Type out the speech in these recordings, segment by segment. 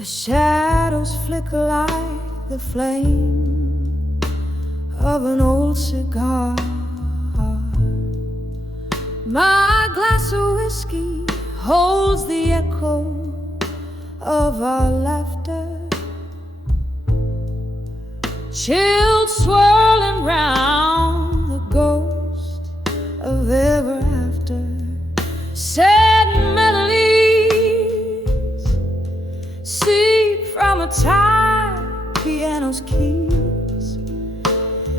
where shadows flicker like the flame of an old cigar. My glass of whiskey holds the echo of our laughter, chilled swirling round the ghost of ever after. Sad melodies seep from a tired piano's keys,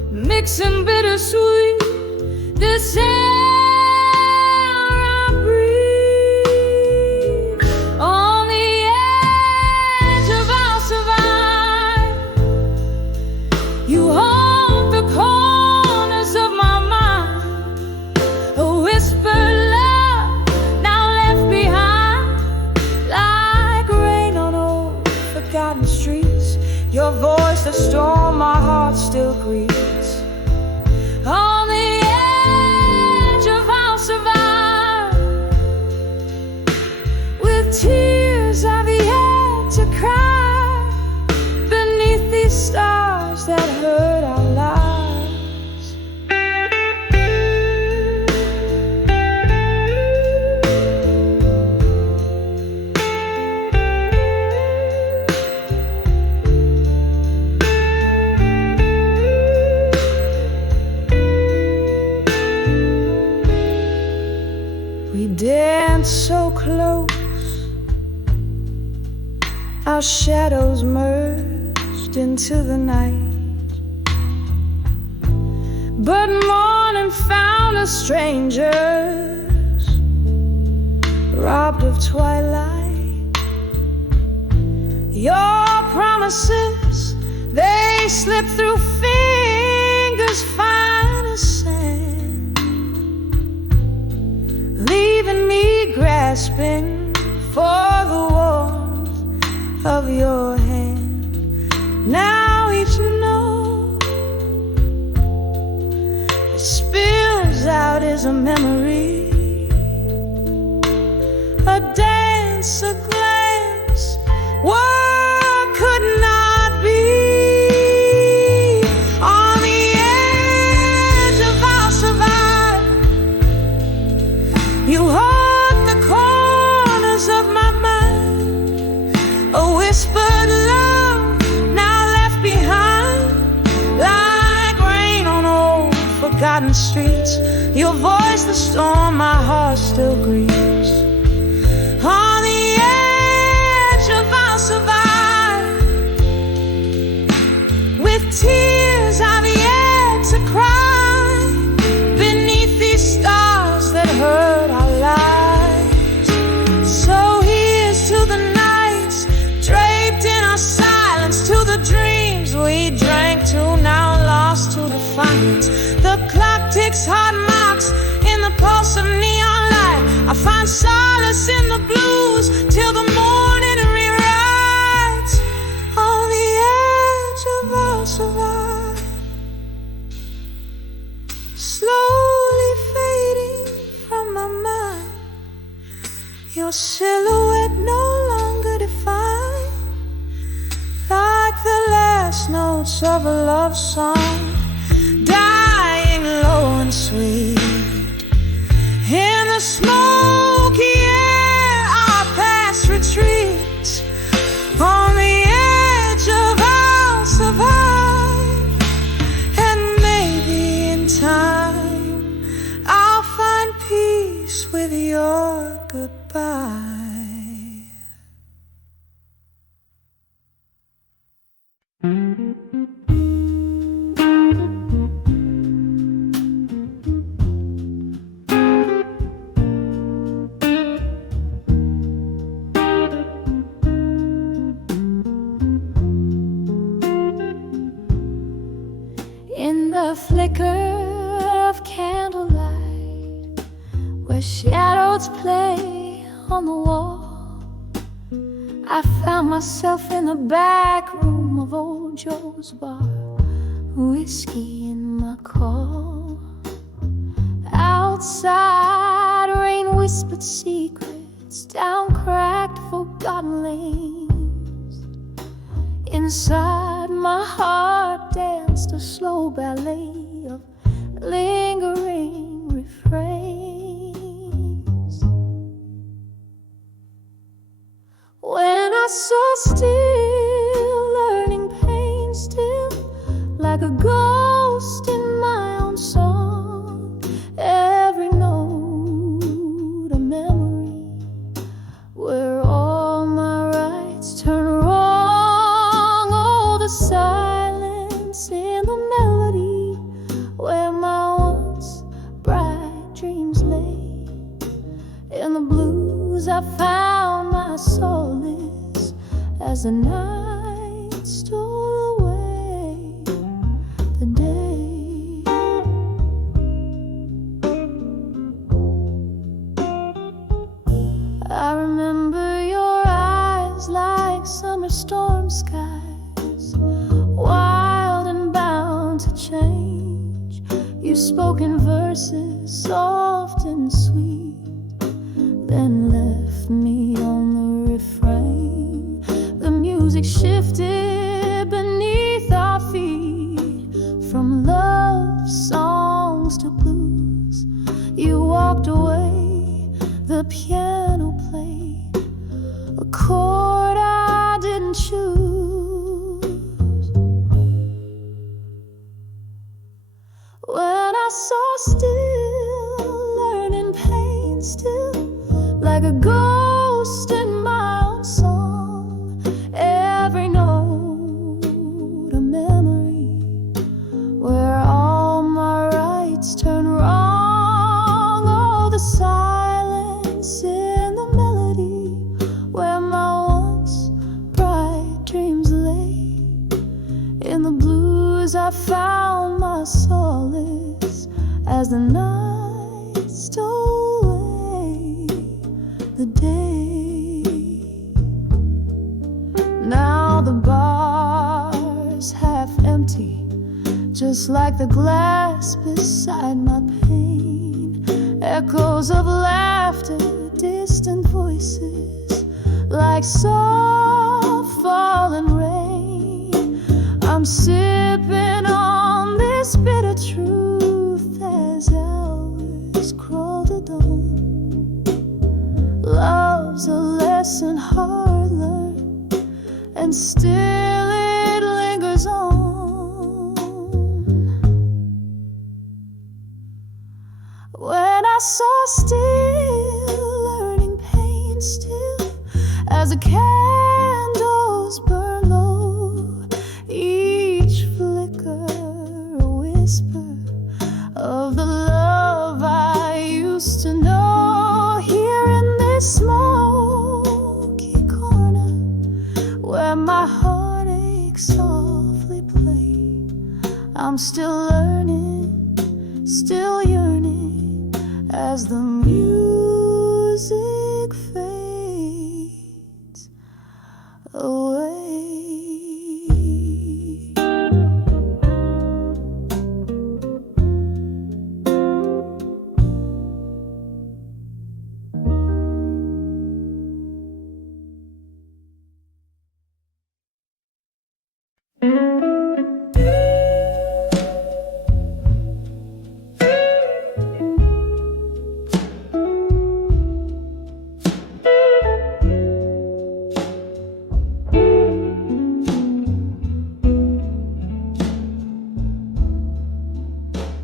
mixing bittersweet descent. Your voice, the storm my heart still grieves. On the edge of I'll survive, with tears I've yet to cry, beneath these stars that hurt our lives. So close, our shadows merged into the night, but morning found us strangers, robbed of twilight. Your promises, they slip through fingers fine as sand, leaving me grasping for the warmth of your hand. Now each note that spills out is a memory, a dance, a glance, what could not be. On the edge of I'll survive, you hold of my mind, a whispered love now left behind, like rain on old forgotten streets. Your voice, the storm my heart still grieves. On the edge of I'll survive, with tears I've yet to cry, beneath these stars that hurt our lives. Dreams we drank to, now lost to defiance. The clock ticks hard marks in the pulse of neon light. I find solace in the blues till the morning rewrites. On the edge of I'll survive, slowly fading from my mind, your silhouette no longer defined, like the last notes of a love song, dying low and sweet. In the smoky air our past retreats. On the edge of I'll survive, and maybe in time I'll find peace with your goodbye. In the flicker of candlelight, where shadows play on the wall, I found myself in the back room of old Joe's bar, whiskey in my call. Outside, rain whispered secrets down cracked, forgotten lanes. inside my heart danced a slow ballet of lingering refrains. When I saw still, learning pain still, like a ghost in my own song, every note a memory, where all my rights turn wrong. Oh, the silence in the melody, where my once bright dreams lay. In the blues I found my solace as the night stole away the day. I remember your eyes like summer storm skies, wild and bound to change. You spoke in verses soft and sweet, then left me on the refrain. The music shifted beneath our feet, from love songs to blues. You walked away, the piano played a chord I didn't choose. When I saw still, learning pain still, like a ghost in my own song, every note a memory, where all my rights turn wrong. Oh, the silence in the melody, where my once bright dreams lay. In the blues I found my solace as the night stole away the day. Now the bar's half empty, just like the glass beside my pain. Echoes of laughter, distant voices, like soft falling rain. I'm sipping on this bitter truth as hours crawl to dawn. Love's a lesson hard learned, and still it lingers on. When I saw still, learning pain still, as the candles burn low, each flicker a whisper of the love I used to know. Here in this smoky corner, where my heartache softly played, I'm still learning, still yearning, as the music fades away.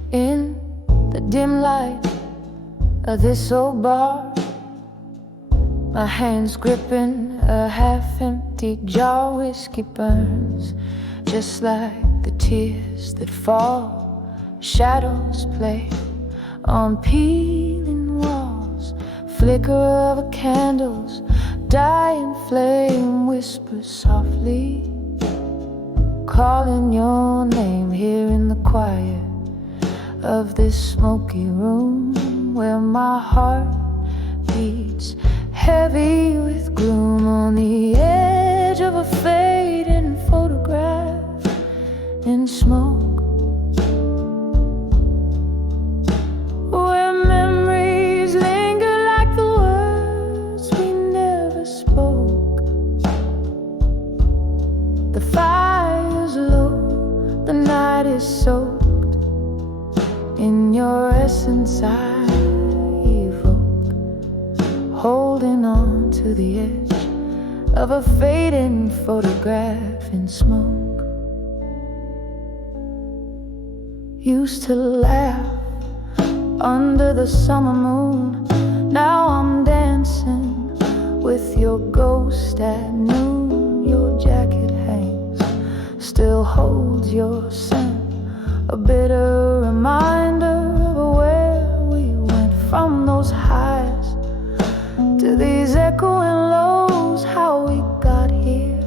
In the dim light of this old bar, my hands gripping a half-empty jar. Whiskey burns just like the tears that fall. Shadows play on peeling walls. Flicker of a candle's dying flame whispers softly, calling your name here in the quiet of this smoky room, where my heart beats heavy with gloom, on the edge of a fading photograph in smoke, where memories linger like the words we never spoke. The fire is soaked in your essence I evoke, holding on to the edge of a fading photograph in smoke. Used to laugh under the summer moon, now I'm dancing with your ghost at noon. Your jacket hangs, still holds your scent, a bitter reminder of where we went. From those highs to these echoing lows, how we got here,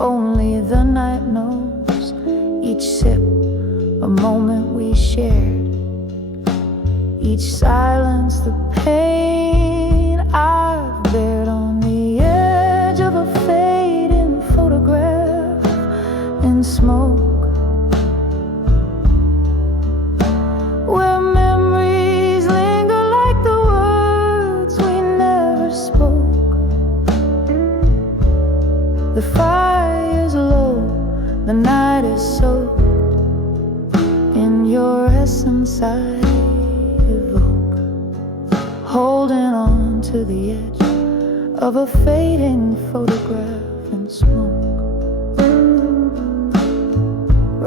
only the night knows. Each sip a moment we shared, each silence the pain I've bared on the edge of a fading photograph in smoke. Where memories linger like the words we never spoke. The fire is low, the night is soaked in your essence I evoke, holding on to the edge of a fading photograph in smoke.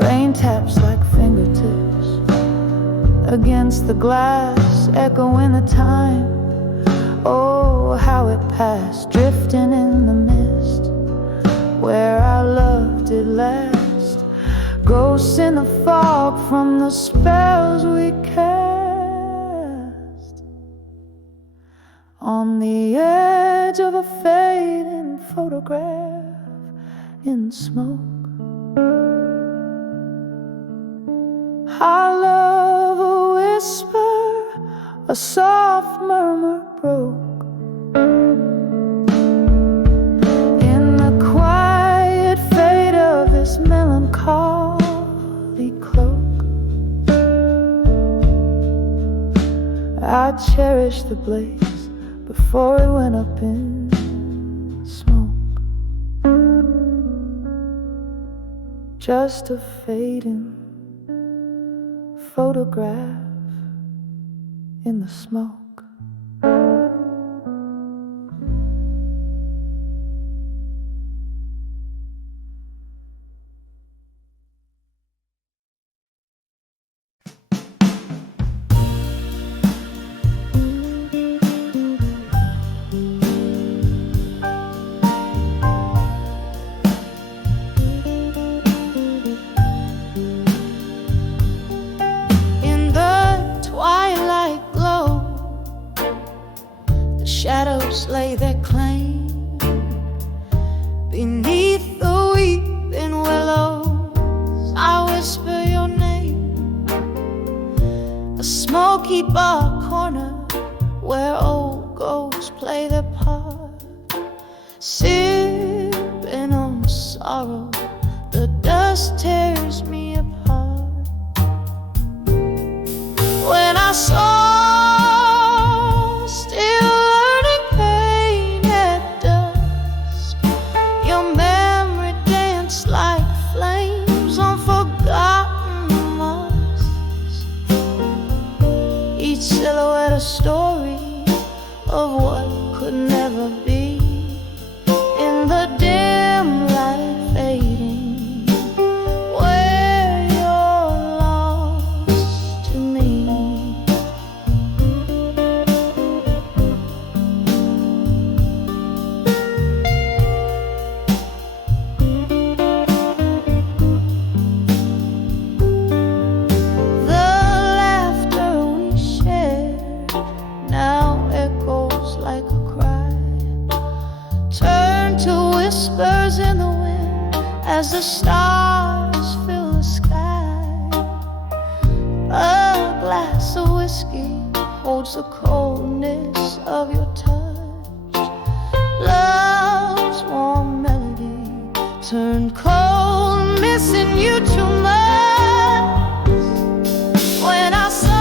Rain taps like fingertips against the glass, echoing the time. Oh, how it passed, drifting in the mist where our love did last. Ghosts in the fog from the spells we cast, on the edge of a fading photograph in smoke. Our love a whisper, a soft murmur broke in the quiet fade of this melancholy cloak. I cherish the blaze before it went up in smoke. Just a fading photograph in the smoke. Shadows lay their claim beneath the weeping willows. I whisper your name, a smoky bar corner where old ghosts play their part, sipping on sorrow. The dust tears me apart. When I saw silhouette, a story of what could never be, in the dim light fading, where you're lost to me. Whispers in the wind as the stars fill the sky. A glass of whiskey holds the coldness of your touch. Love's warm melody turned cold, missing you too much. When I saw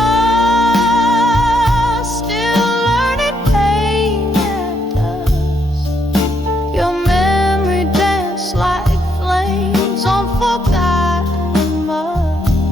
like flames on forgotten months,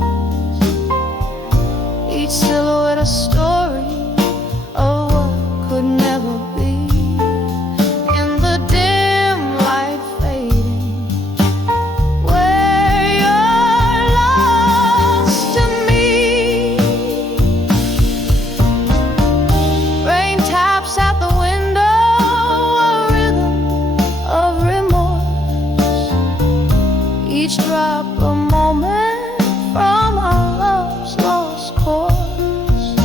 each drop a moment from our love's lost chords.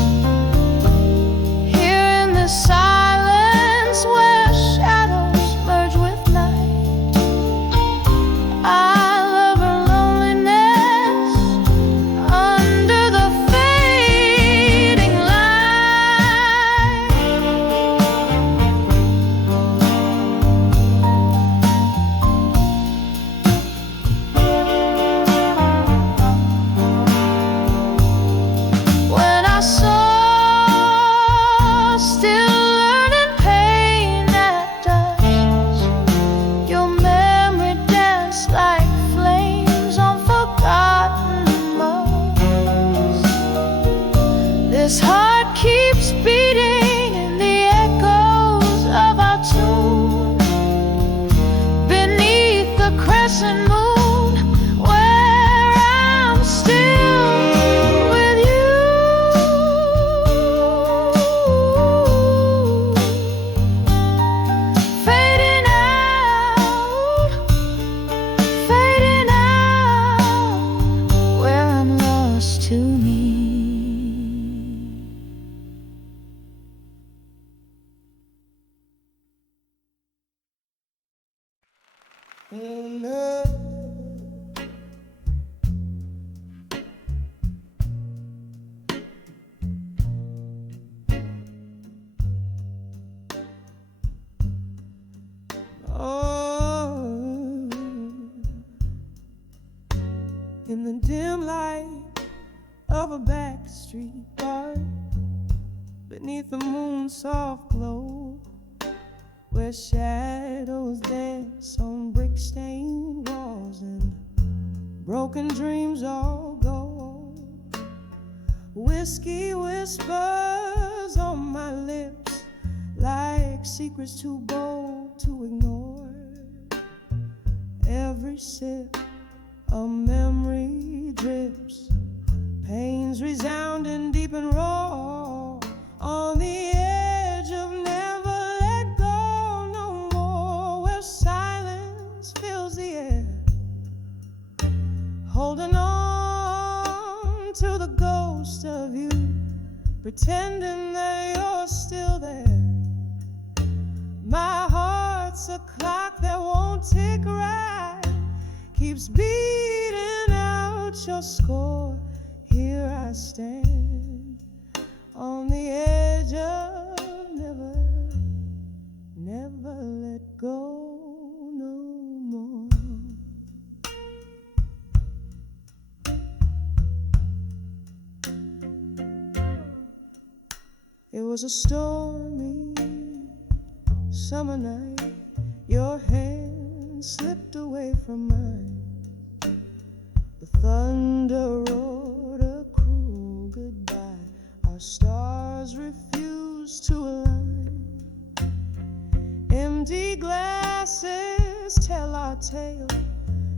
Here in the silence where shadows merge with night, I love her loneliness under the fading light. When I saw still learning pain at dusk, your memory danced like flames on forgotten loves. This heart keeps beating in the echoes of our tune, beneath the crescent moon, where I'm still with you. Fading out, where I'm lost to me. Oh, in the dim light of a back street bar, beneath the moon's soft glow, where shadows dance on brick-stained walls and broken dreams all go. Whiskey whispers on my lips like secrets too bold to ignore. Every sip a memory drips, pains resounding deep and raw, on the edge of never let go no more, where silence fills the air, holding on to the ghost of you, pretending that you're still there. My heart's a clock that won't tick right, keeps beating out your score. Here I stand on the edge of never let go no more. It was a stormy summer night, your hand slipped away from mine. The thunder roared a cruel goodbye, our stars refused to align. Empty glasses tell our tale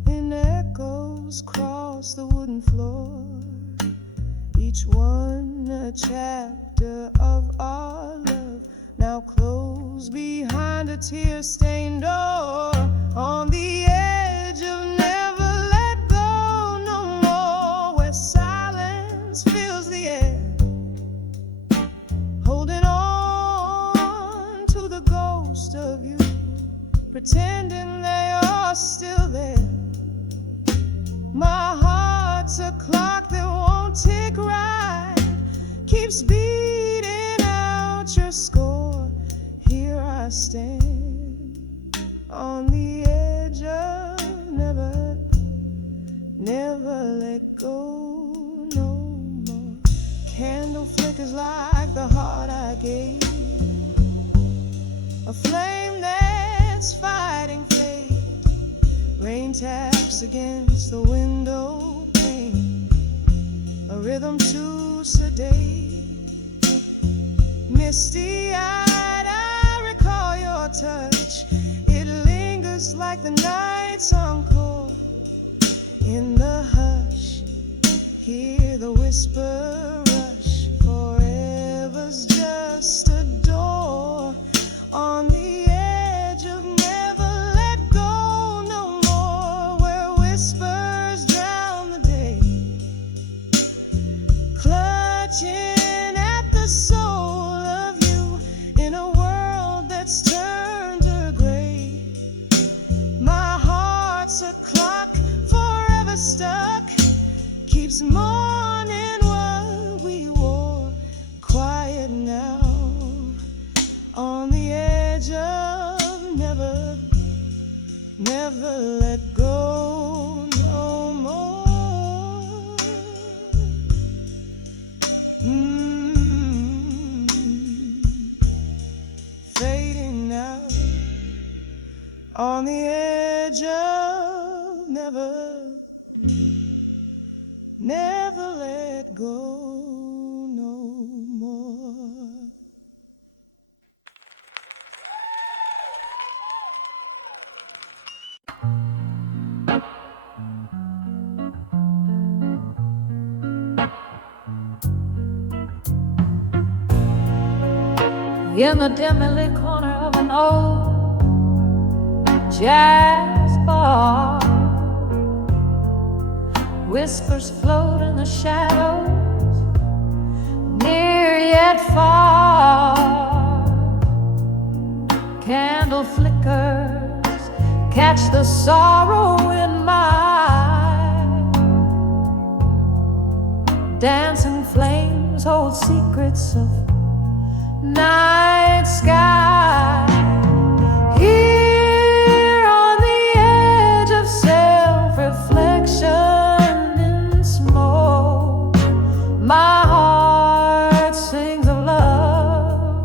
in echoes cross the wooden floor, each one a chapter of our love, now closed behind a tear-stained door, on the edge of never let go no more, where silence fills the air, holding on to the ghost of you, pretending that you're still there. My heart's a clock that won't tick right, keeps beating out your score. Here I stand on the edge of never let go no more. Candle flickers like the heart I gave, a flame that's fighting fate. Rain taps against the window pane, a rhythm too sedate. Misty-eyed, I recall your touch. It lingers like the night's encore. In the hush, hear the whisper rush. Forever's just a door on the edge of never let go no more, where whispers never let go no more. Fading out on the edge of never let go no more. In the dimly lit corner of an old jazz bar, whispers float in the shadows, near yet far. Candle flickers catch the sorrow in my eye. Dancing flames hold secrets of night sky. Here on the edge of self-reflection in smoke, my heart sings of love,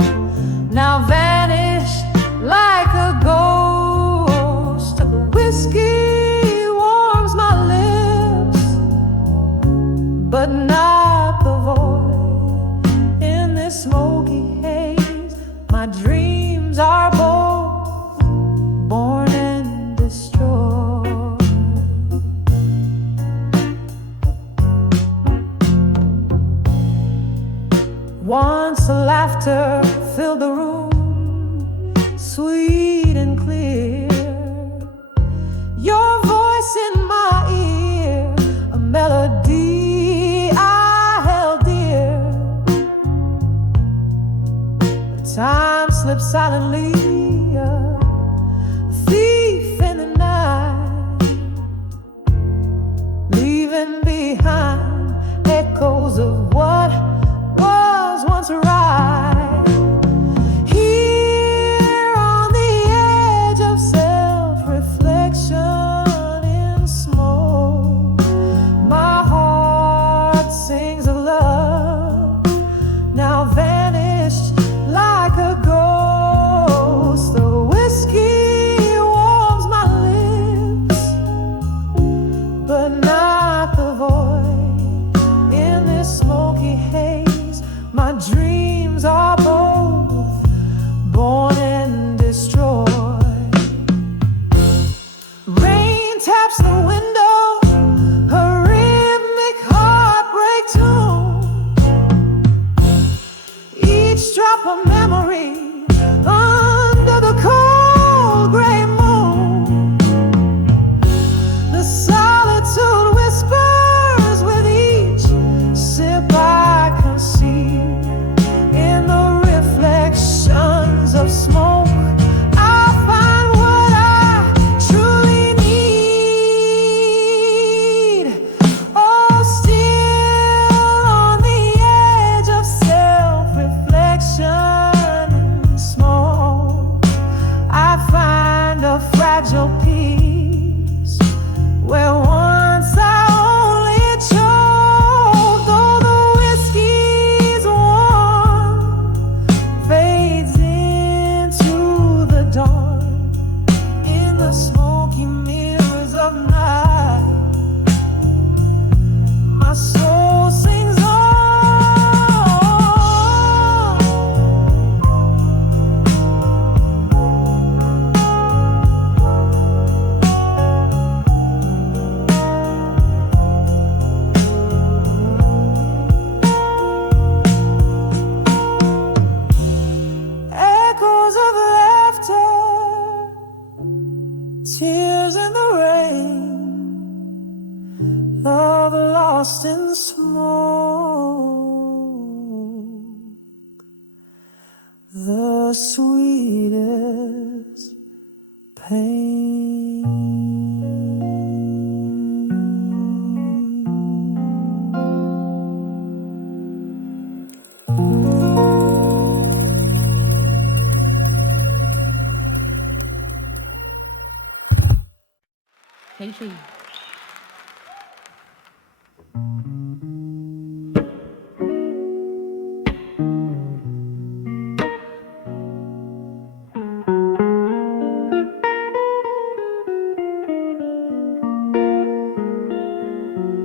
now vanished like a ghost. The whiskey warms my lips, but not the void in this smoky haze. My dreams are both born and destroyed. Once the laughter filled the room, sweet and clear. Your voice in my ear, a melody I held dear. Time slips silently, a thief in the night, leaving behind echoes of what was once right. Here on the edge of self-reflection in smoke, my heart sings of love, now vanished like a ghost. The whiskey warms my lips, but not the void in this smoky haze. My dreams are both born and destroyed. Rain taps the window, a rhythmic heartbreak tune. Each drop of memory under the cold gray moon. The solitude whispers with each sip I conceal. In the reflections of smoke, I find what I truly need. Oh, still on the edge of self-reflection and smoke, I find a fragile peace where once I only choked. Though the whiskey's warm fades into the dawn, in the smoky mirrors of night, my soul sings on. Echoes of laughter, tears in the rain, love lost in smoke, the sweetest pain. KC.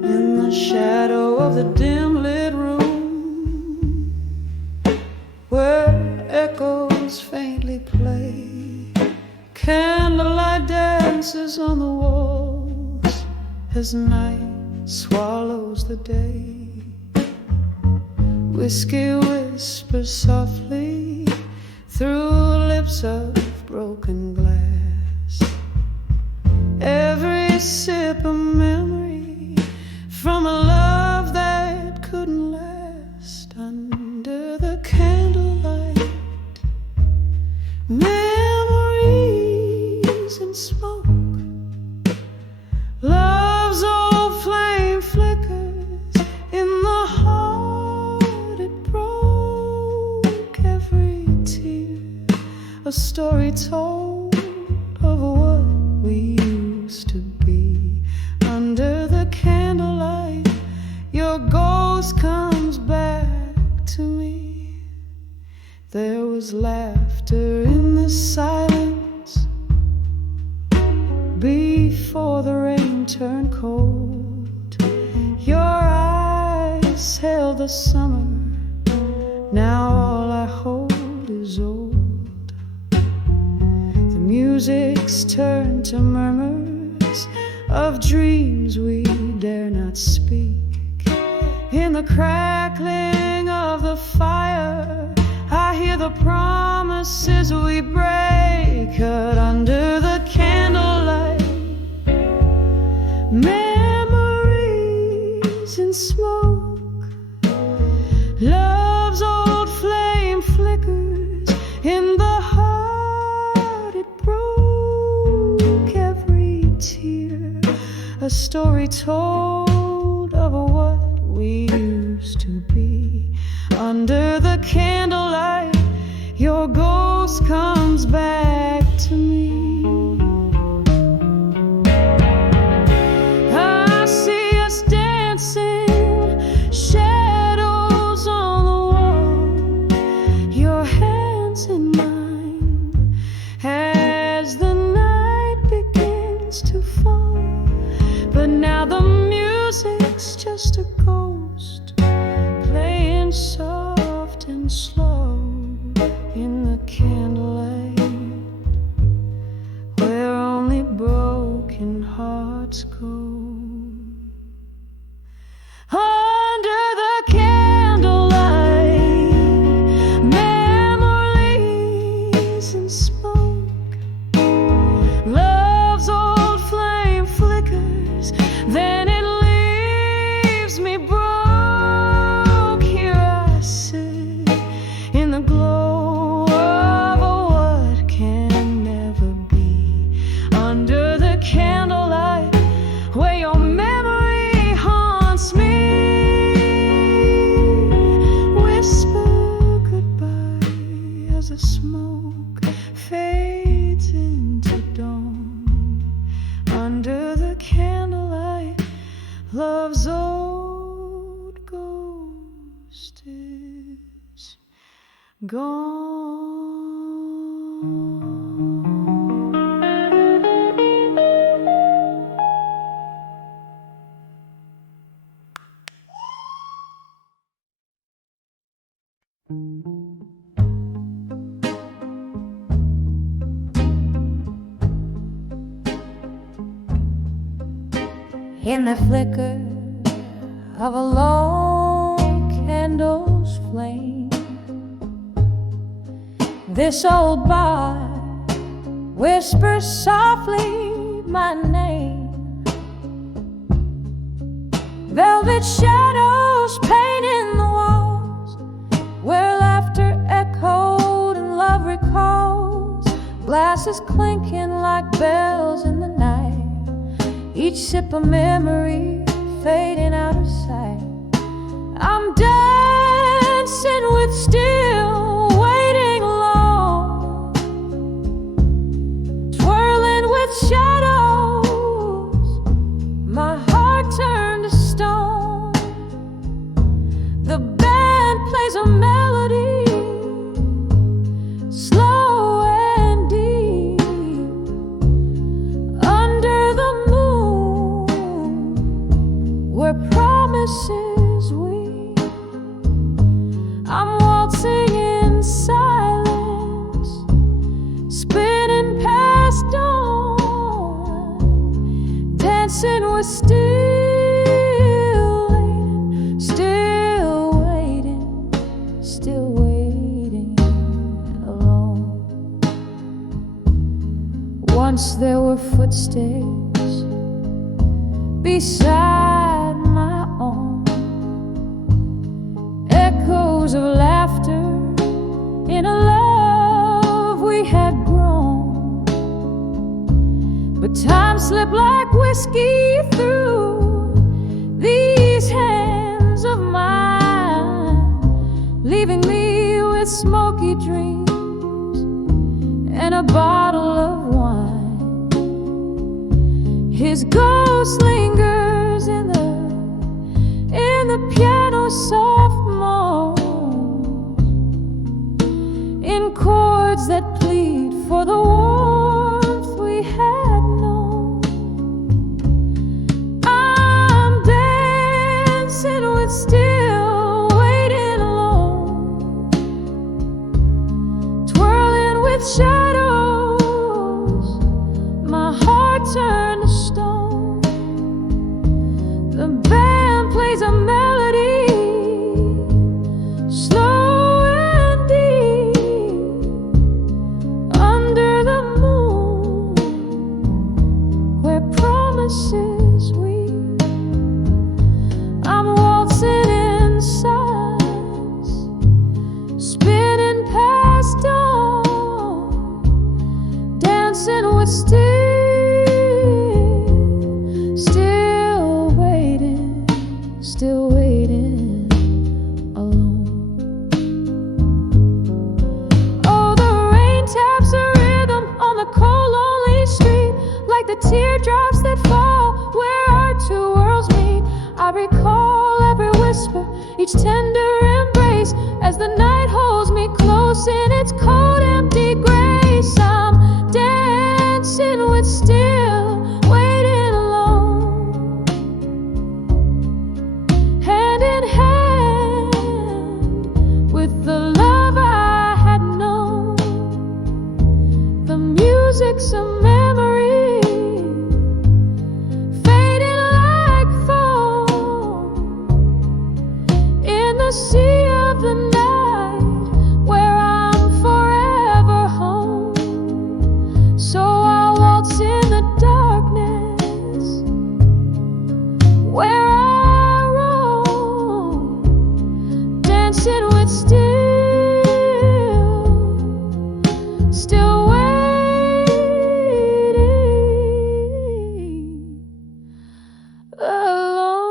In the shadow of the dim lit room, where echoes faintly play, candlelight dances on the walls as night swallows the day. Whiskey whispers softly through lips of broken glass. Every sip a memory from a love that couldn't last. Under the candlelight, memories and smoke, love's old flame flickers in the heart it broke. Every tear a story told of what we used to be. Under the candlelight, your ghost comes back to me. There was laughter in the silence before the rain turned cold. Your eyes held the summer, now all I hold is old. The music's turned to murmurs of dreams we dare not speak. In the crackling of the fire, I hear the promises we break. Cut under the candlelight, memories in smoke, love's old flame flickers in the heart it broke. Every tear a story told of what we used to be. Under the candlelight, your ghost comes back to me. I see us dancing, shadows on the wall, your hands in mine as the night begins to fall. But now the music's just a ghost playing soft and slow in the candlelight, where only broken hearts go. Under the candlelight, memories and smoke, love's old flame flickers, then it leaves me broke. Here I sit in the glow of what can never be. Under the candlelight, where your memory haunts me. Whisper goodbye as the smoke fades into dawn. Under the candlelight, love's old ghost is gone. In the flicker of a lone candle's flame, this old bar whispers softly my name. Velvet shadows painting the walls, where laughter echoed and love recalls. Glasses clinking like bells in the night, each sip a memory fading out of sight. I'm dancing with still waiting alone, twirling with shadows promises we. I'm waltzing in silence, spinning past dawn, dancing with still waiting, still waiting alone. Once there were footsteps beside my own, echoes of laughter in a love we had grown. But time slipped like whiskey through these hands of mine, leaving me with smoky dreams and a bottle of wine. His ghost lingers in the piano soft moan, in chords that plead for the warmth we had known. I'm dancing with still waiting alone, twirling with shadows, my heart turned to stone. The band plays a melody, slow and deep, under the moon, where promises weep. I'm waltzing in silence, spinning past dawn, dancing with still waiting alone. Oh, the rain taps a rhythm on the cold, lonely street, like the teardrops that fall where our two worlds meet. I recall every whisper, each tender embrace, as the night holds me close in its cold, empty grace. I'm dancing with still waiting alone, hand in hand with the love I had known. The music's a memory, fading like foam in the sea of the night, where I'm forever home. So I'll waltz in the darkness, where I roam, dancing with still waiting alone.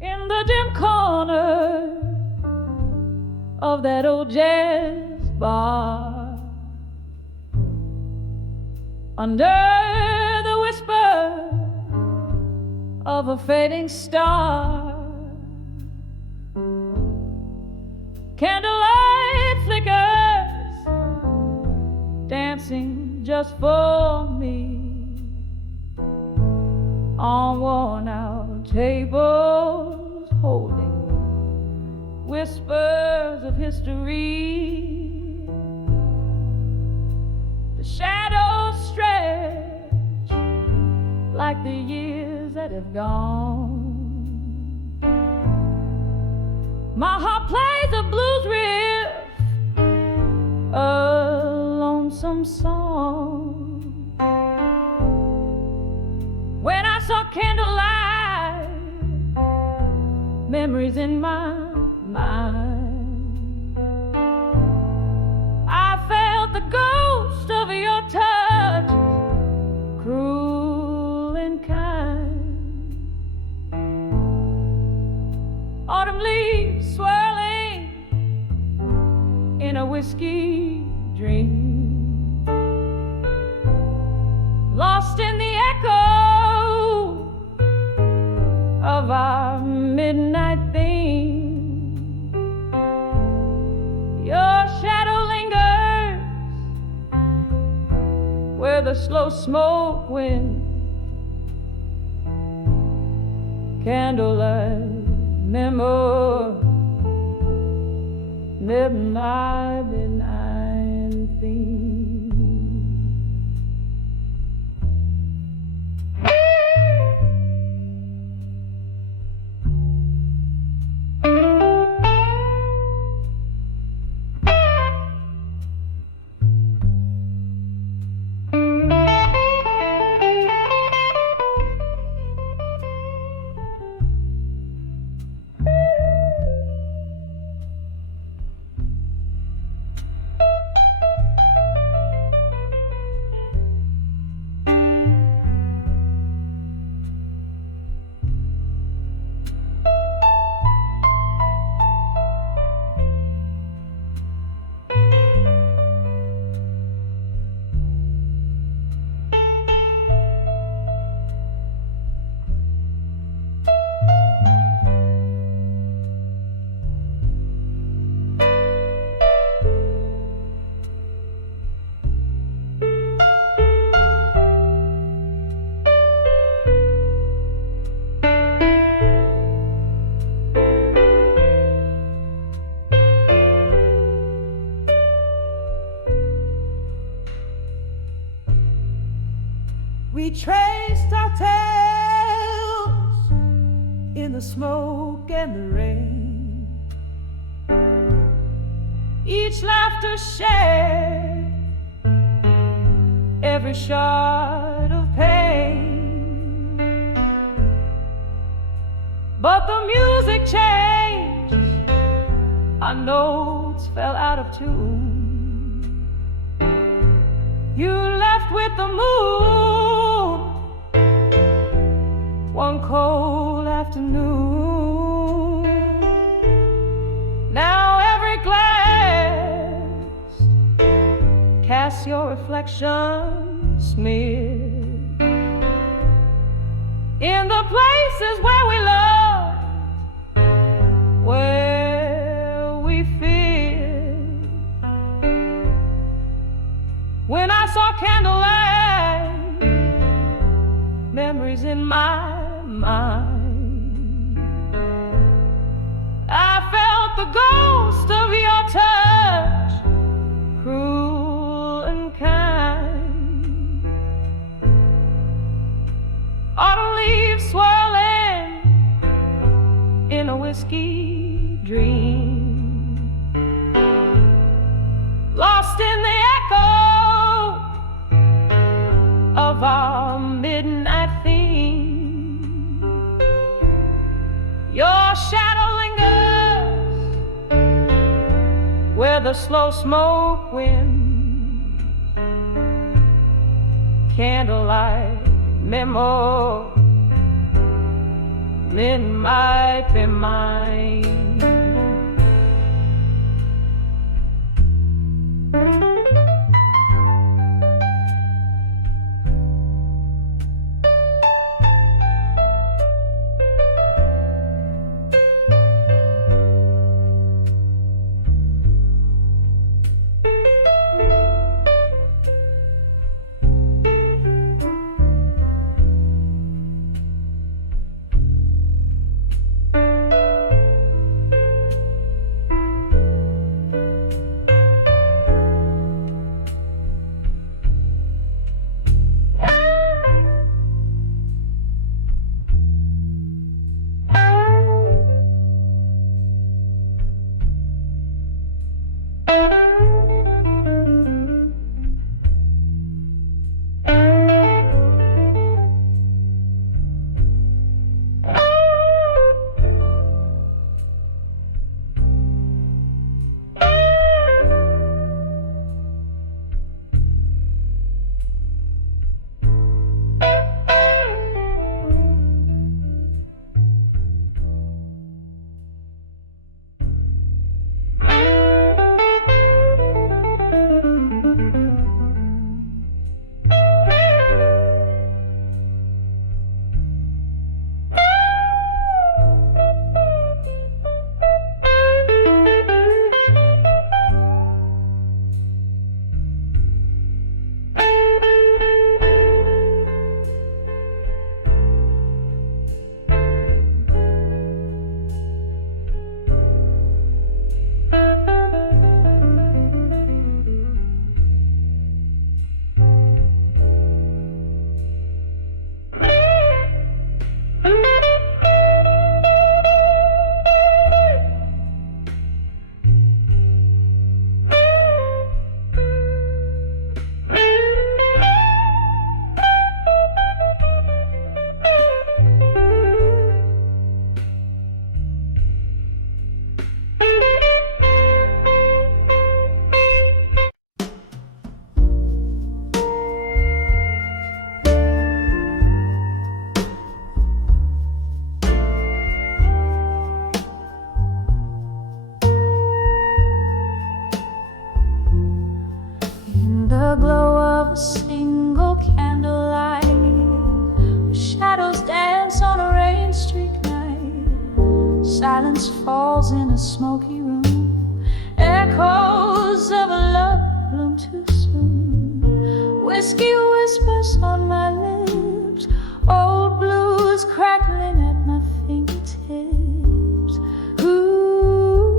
In the dim corner of that old jazz bar, under the whisper of a fading star, candlelight flickers, dancing just for me, on worn out tables holding whispers of history. The shadows stretch like the years that have gone. My heart plays a blues riff, a lonesome song. When I saw candlelight memories in my mind. I felt the ghost of your touch, cruel and kind. Autumn leaves swirling in a whiskey dream, lost in the echo of our midnight theme. Your shadow lingers where the slow smoke wind, candlelight memory, midnight theme. We traced our tales in the smoke and the rain, each laughter shared, every shard of pain. But the music changed, our notes fell out of tune. You left with the moon one cold afternoon. Now every glass casts your reflection smeared in the places where we loved, where we feared. When I saw candlelight, memories in my mind, I felt the ghost of your touch, cruel and kind. Autumn leaves swirling in a whiskey dream, lost in the echo of our midnight theme. Your shadow lingers where the slow smoke winds, candlelight memo, midnight be mine. silence falls in a smoky room. Echoes of a love bloom too soon. Whiskey whispers on my lips, old blues crackling at my fingertips. Ooh.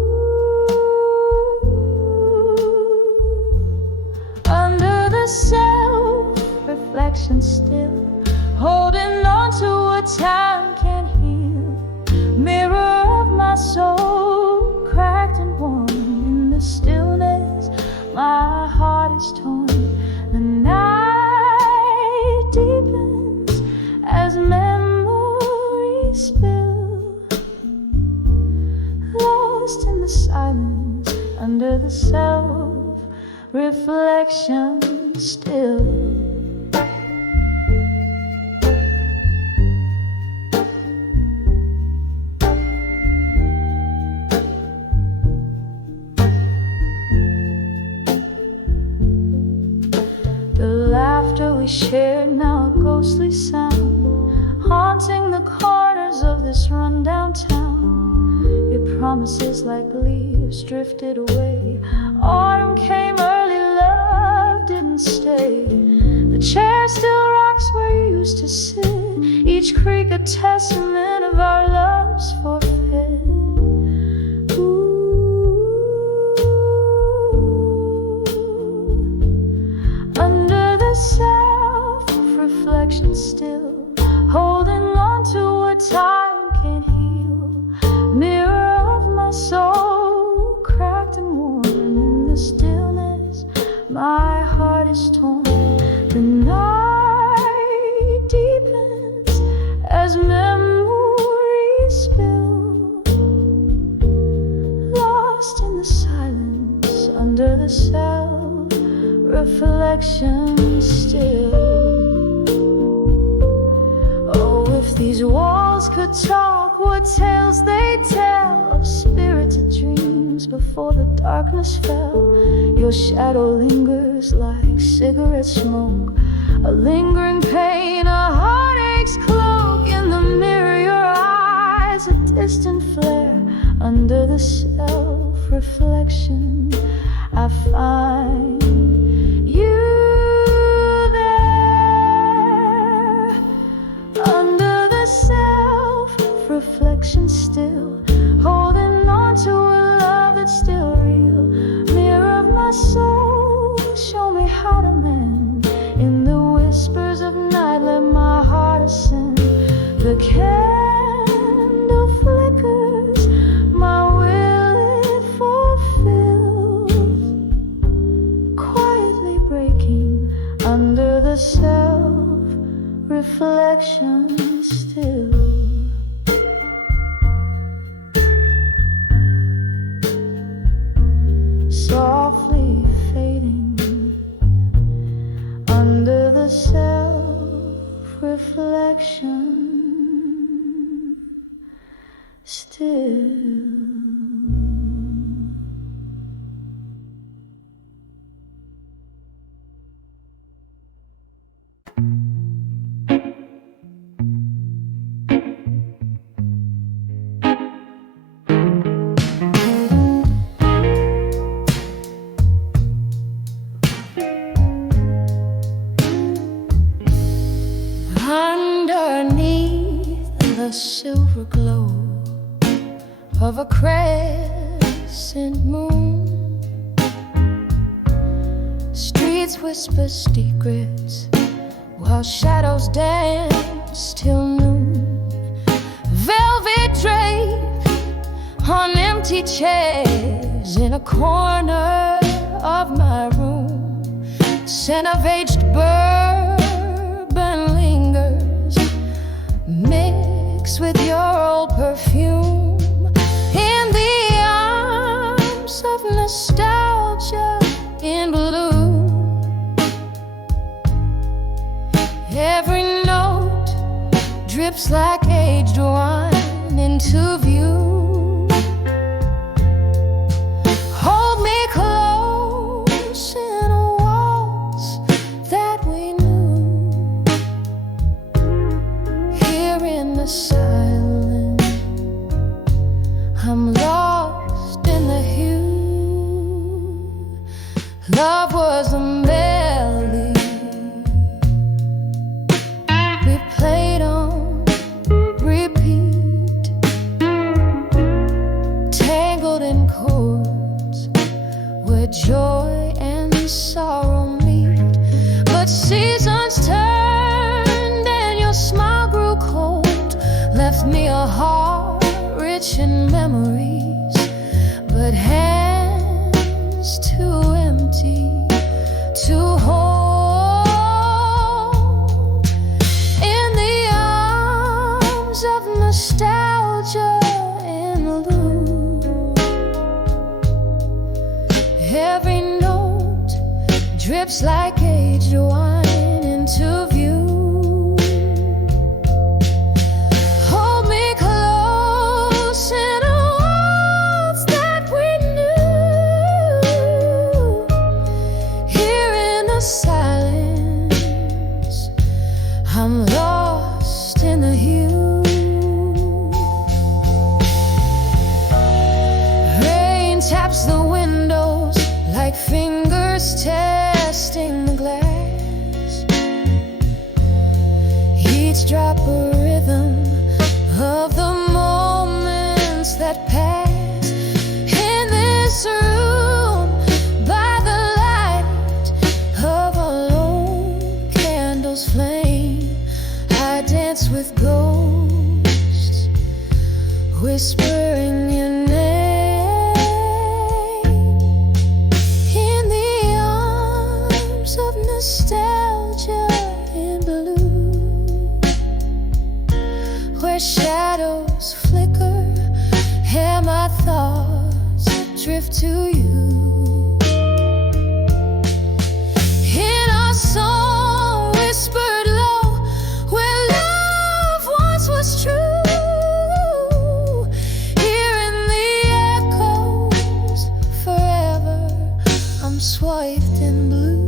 Under the self-reflection still, holding on to what time can't heal. Mirror of my soul, cracked and worn in the stillness. My heart is torn. The night deepens as memories spill, lost in the silence under the self-reflection still. We shared now a ghostly sound, haunting the corners of this rundown town. Your promises like leaves drifted away. Autumn came early, love didn't stay. The chair still rocks where you used to sit, each creak a testament of our love's forfeit. Self-reflection still, holding on to what time can't heal. Mirror of my soul, cracked and worn in the stillness. My heart is torn. The night deepens as memories spill, lost in the silence under the self-reflection still. If these walls could talk, what tales they tell of spirited dreams before the darkness fell. Your shadow lingers like cigarette smoke, a lingering pain, a heartache's cloak. In the mirror, your eyes, a distant flare. Under the self-reflection, I find you. Self-reflection still, holding on to a love that's still real. Mirror of my soul, show me how to mend. In the whispers of night, let my heart ascend. The candle flickers, my will it fulfills, quietly breaking under the self-reflection still. Softly fading under the self-reflection still. Underneath the silver glow of a crescent moon, streets whisper secrets while shadows dance till noon. Velvet draped on empty chairs in a corner of my room, scent of aged bourbon lingers, mixed with your old perfume. In the arms of nostalgia in blue, every note drips like aged wine into view. Hold me close in a waltz that we knew, here in the silence. I me a heart rich in memories, but hands too empty to hold. In the arms of nostalgia in bloom, every note drips like aged wine into view. Hold me close in a waltz that we knew. Here in the silence, I'm lost in the hue. Rain taps the windows like fingers testing the glass. Each drop a rhythm of the moments that pass. In this room, by the light of a lone candle's flame, I dance with ghosts, whispering your name. In the arms of nostalgia in blue, where shadows flicker and my thoughts drift to you. In our song whispered low, where love once was true. Here in the echoes forever, I'm swathed in blue.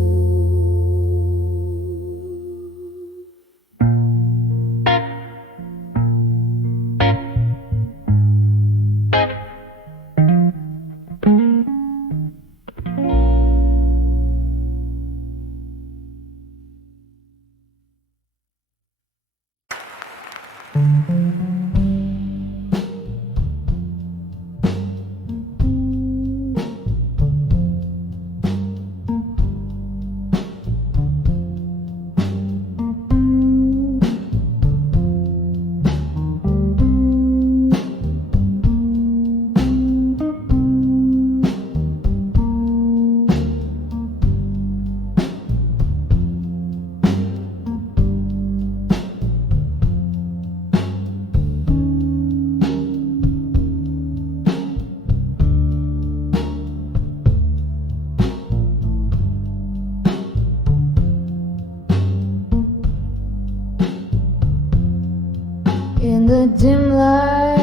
In the dim light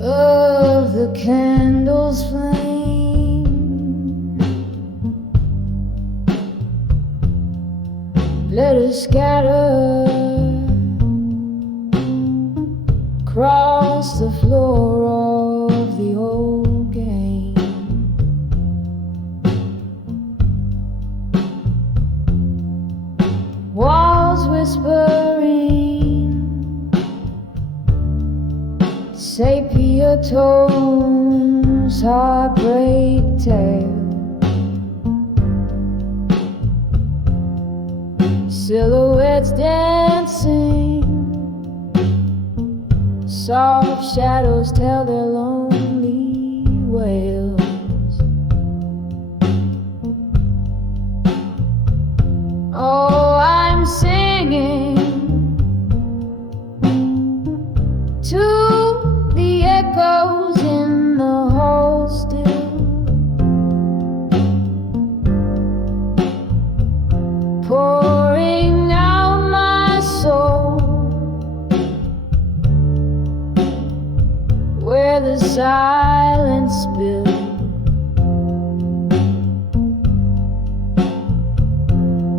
of the candle's flame, let us scatter across the floor of the old game. Walls whispering sepia tones, heartbreak tale, silhouettes dancing, soft shadows tell their lonely wails. Oh, I'm singing to the echoes in the hall still, pouring out my soul where the silence spills.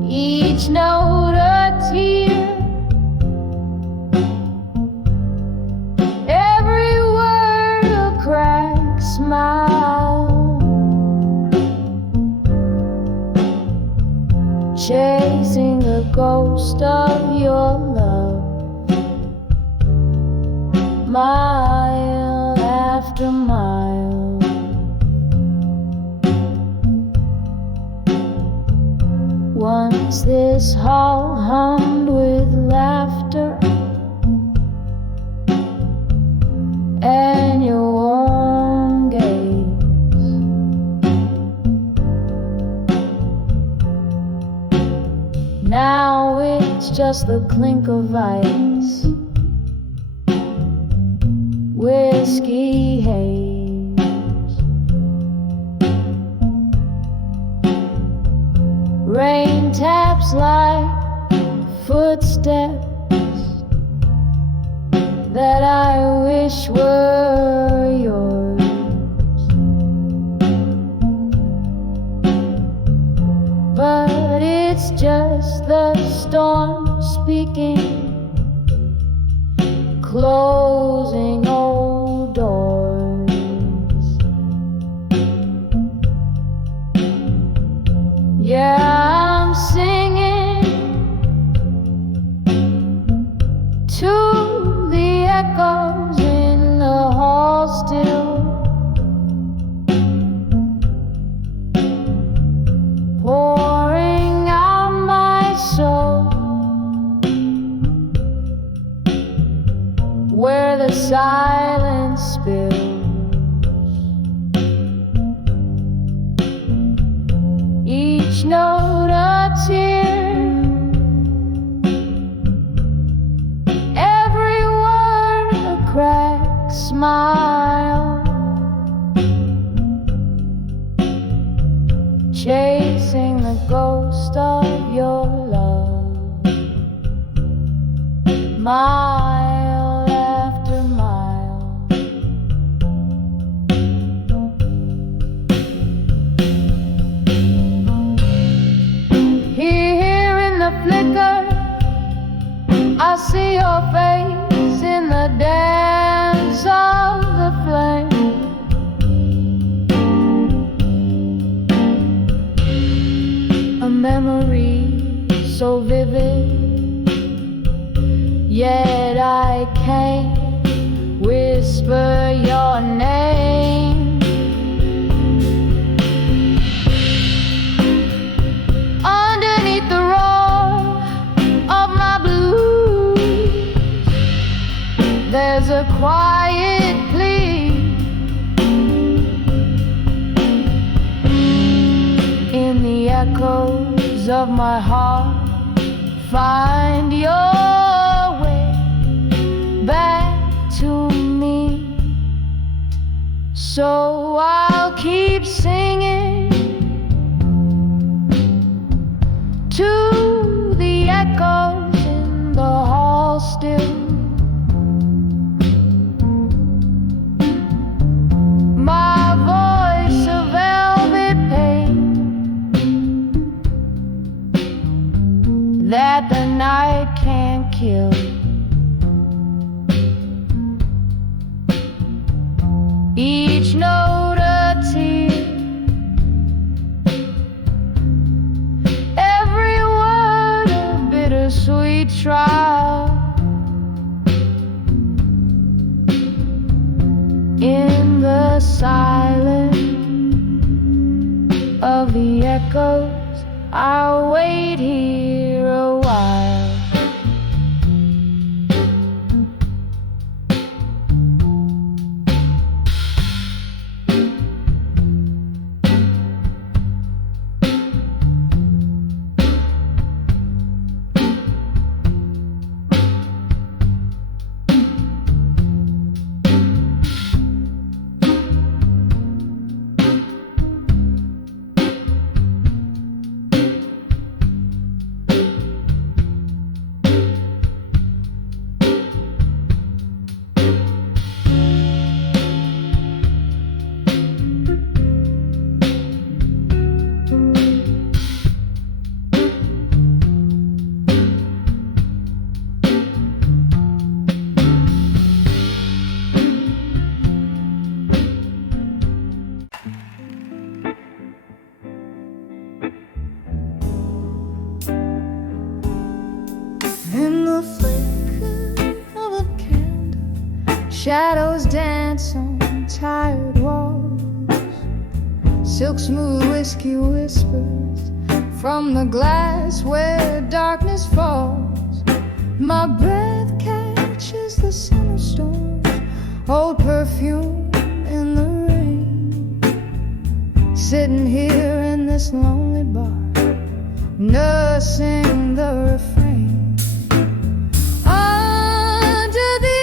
Each note a tear, every word a cracked smile, chasing the ghost of your love, mile after mile. Once this hall hummed with laughter and your warm gaze. Now it's just the clink of ice, whiskey haze, rain taps like footsteps that I wish were yours. But it's just the storm speaking, closing old doors. Yeah, I'm singing to the echoes in the hall still, pouring out my soul where the silence spills. Each note a tear, every word a cracked smile, chasing the ghost of your love, mile after mile. Here in the flicker, I see your face in the dance of the flame. A memory so vivid, yet I can't whisper your name. Underneath the roar of my blues, there's a quiet plea. In the echoes of my heart, find your way back to me. So I'll keep singing to the echoes in the hall still. My voice a velvet pain that the night can't kill. Each note a tear, every word a bittersweet trial. In the silence of the echoes, I'll wait here a while. In the flicker of a candle, shadows dance on tired walls. Silk smooth whiskey whispers from the glass where darkness falls. My breath catches the summer storms, old perfume in the rain. Sitting here in this lonely bar, nursing the refrain. Under the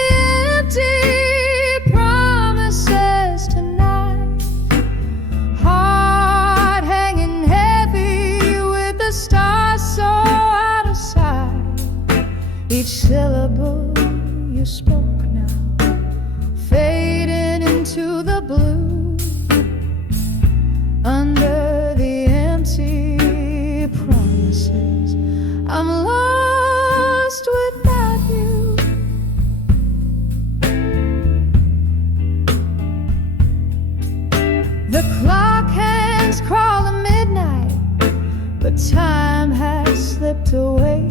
empty promises tonight, heart hanging heavy with the stars so out of sight. Each syllable you spoke now, fading into the blue. Under the empty promises, I'm lost without you. The clock hands crawl to midnight, but time has slipped away.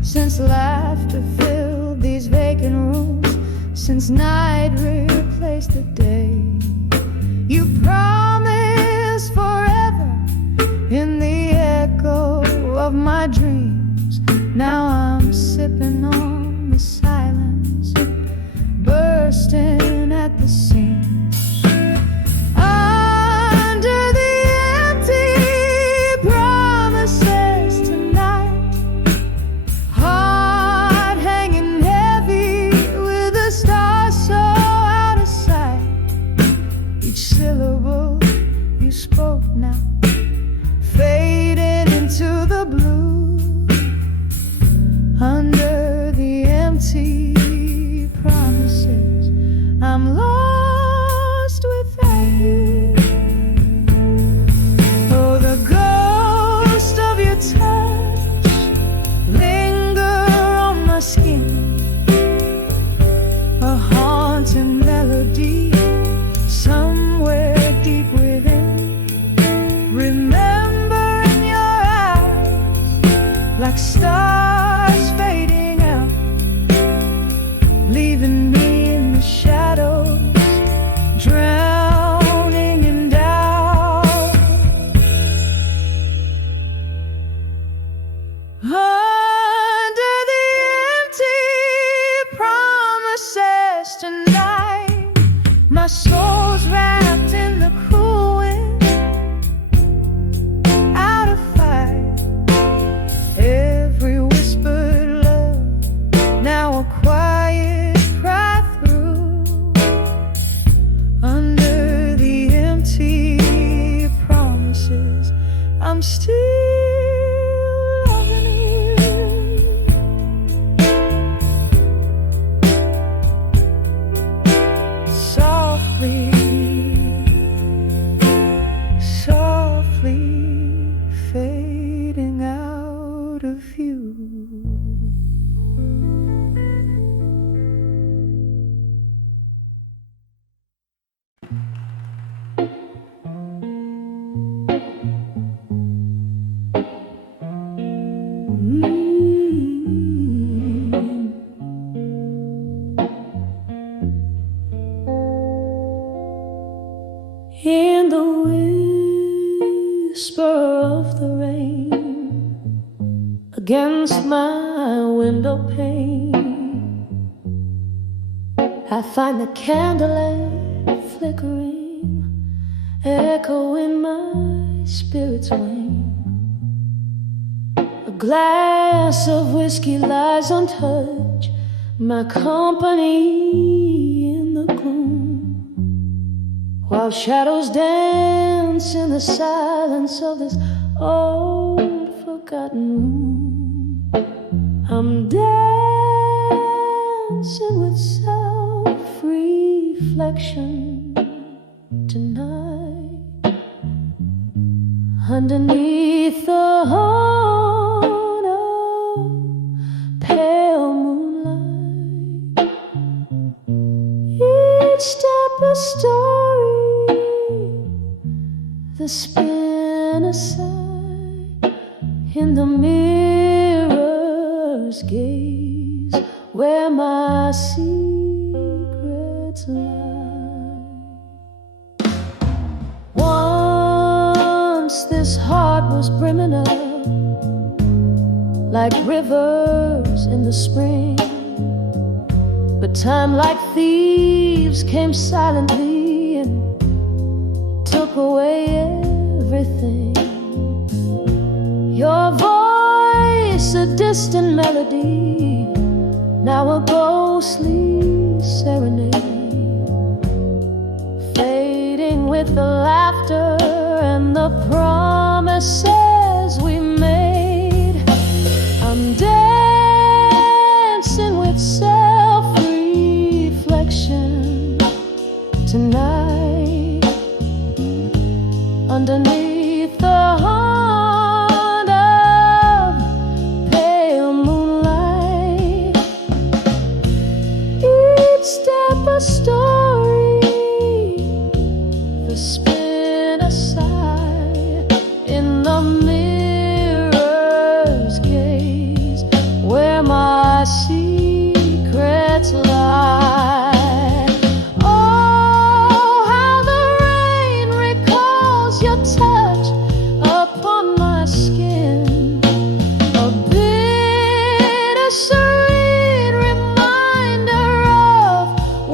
Since laughter filled these vacant rooms, since night replaced the day. You promised forever in the echo of my dreams. Now I'm sipping on the silence, bursting at the seams. Under the empty promises tonight, heart hanging heavy with the stars so out of sight. Each syllable you spoke now, faded into the blue. Under the empty promises, I'm lost without you. Oh, the ghost of your touch linger on my skin, a haunting melody somewhere deep within. Remembering your eyes like stars fading out, leaving me in the shadows, drowning in doubt. Under the empty promises tonight, my soul's wrapped in the cool wind, out of fight. Every whispered love, now a quiet cry through. Under the empty promises, I'm still loving you. Softly, softly fading out of view. In the whisper of the rain, against my window pane, I find the candlelight flickering, echoing my spirit's wane. A glass of whiskey lies untouched, my company in the gloom, while shadows dance in the silence of this old forgotten room. I'm dancing with self-reflection tonight, underneath the horn of pale moonlight. Each step a story, the spin aside, in the mirror's gaze, where my secrets lie. Once this heart heart was brimming up like rivers in the spring. But time like thieves came silently and took away everything. Your voice, a distant melody, now a ghostly serenade, fading with the laughter and the promises we made. I'm dancing with self-reflection tonight, underneath the haunt of pale moonlight. Each step a story, the spin aside in the mirror's gaze, where my secrets lie. Oh, how the rain recalls your touch upon my skin, a bittersweet reminder of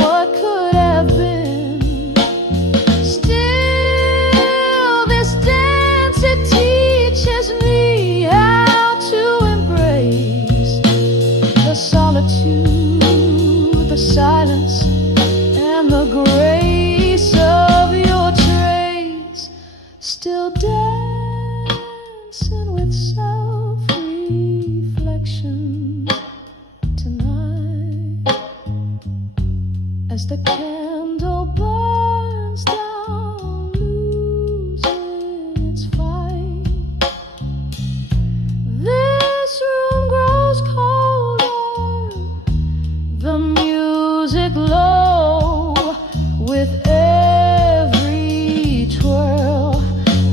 what could have been. Still, this dance, it teaches me how to embrace the solitude, the silence, and the grace of your trace. Still dancing with self-reflection tonight, as the candle burns down, losing its fight. This room grows colder, the music low, with every twirl.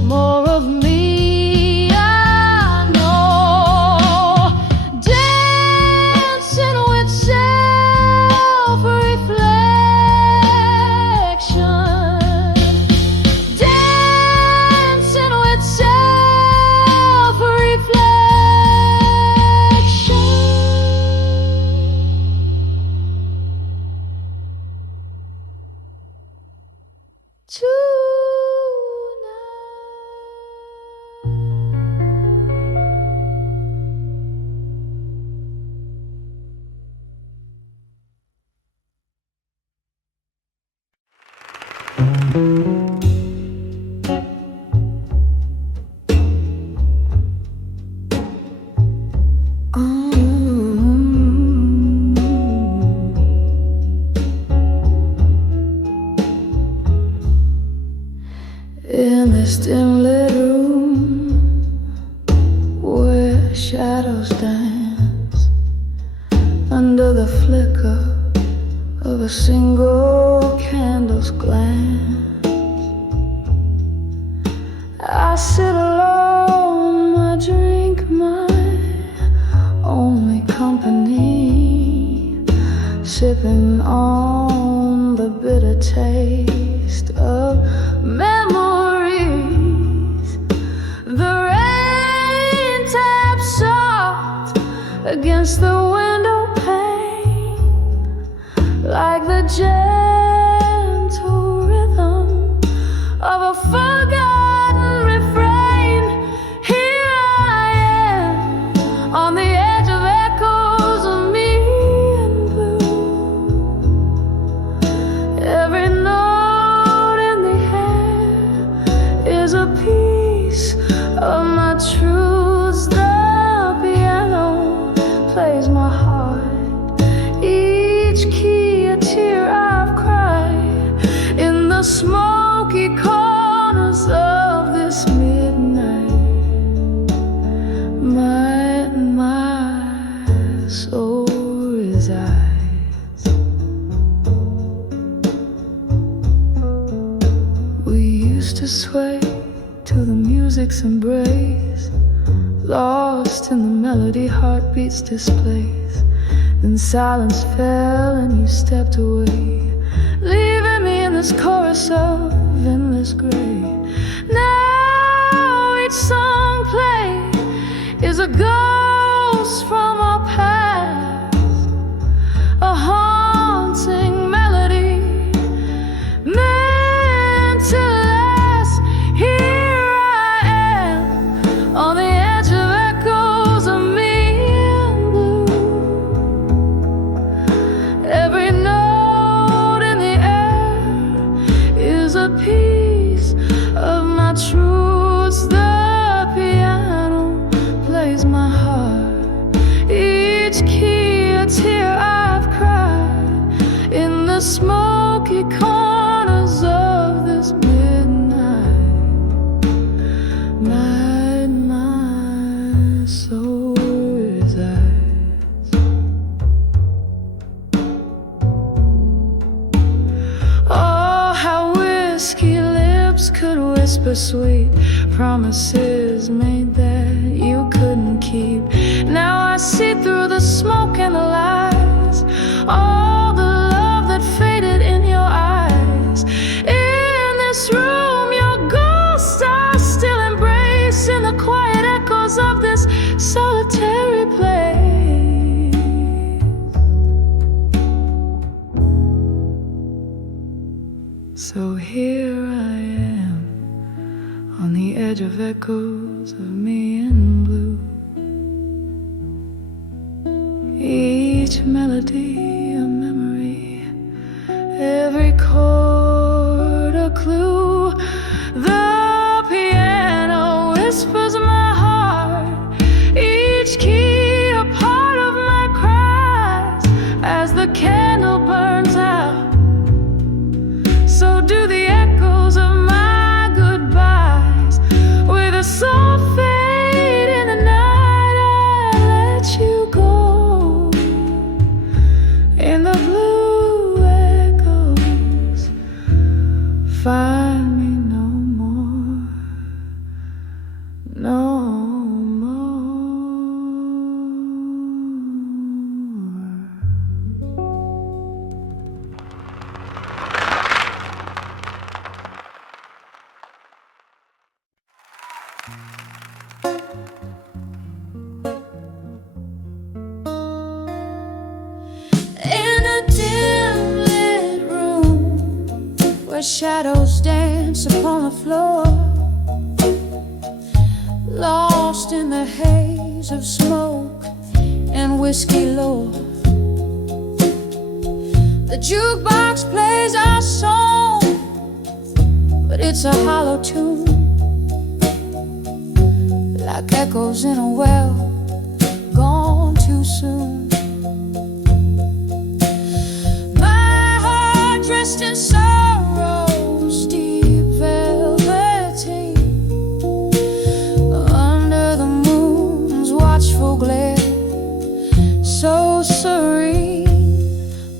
More of me, I know. Dancing with self-reflection, dancing with self-reflection. In this dim lit room where shadows dance under the flicker of a single candle's glance, I sit alone, I drink my only company, sipping on the bitter taste of memories. The rain taps soft against the window pane, like the gentle rhythm of a forgotten refrain. Here I am on the edge of echoes of me and blue. Every note in the air is a piece of my truths. The piano plays my heart, each key a tear I've cried in the smoky corners of this midnight. My soul resides. We used to sway to the music's embrace, lost in the melody, heartbeats displaced. Then silence fell and you stepped away, leaving me in this chorus of endless gray. Now each song is a ghost from our past, a haunting melody meant to last. Here I am on the edge of echoes of me and blue. Every note in the air is a piece of my truths. The piano plays my heart, each key a tear I've cried in the smoky corners of this midnight. My soul resides. Oh, how whiskey lips could whisper sweet promises made that you couldn't keep. Now I see through the smoke and the lies, all the love that faded in your eyes. In this room, your ghosts are still embracing the quiet echoes of this solitary place. So here I am on the edge of echoes of me in blue. Each melody a memory, every chord a clue. The piano whispers my heart, each key a part of my cries. As the candle burns out, so do the echoes of my goodbyes. With a soft fade in the night, I let you go. In the blue echoes, find me no more, no more. In a dim lit room where shadows dance upon the floor, lost in the haze of smoke and whiskey lore, the jukebox plays our song, but it's a hollow tune, like echoes in a well gone too soon. Dressed in sorrow's deep velveteen, under the moon's watchful glare, so serene.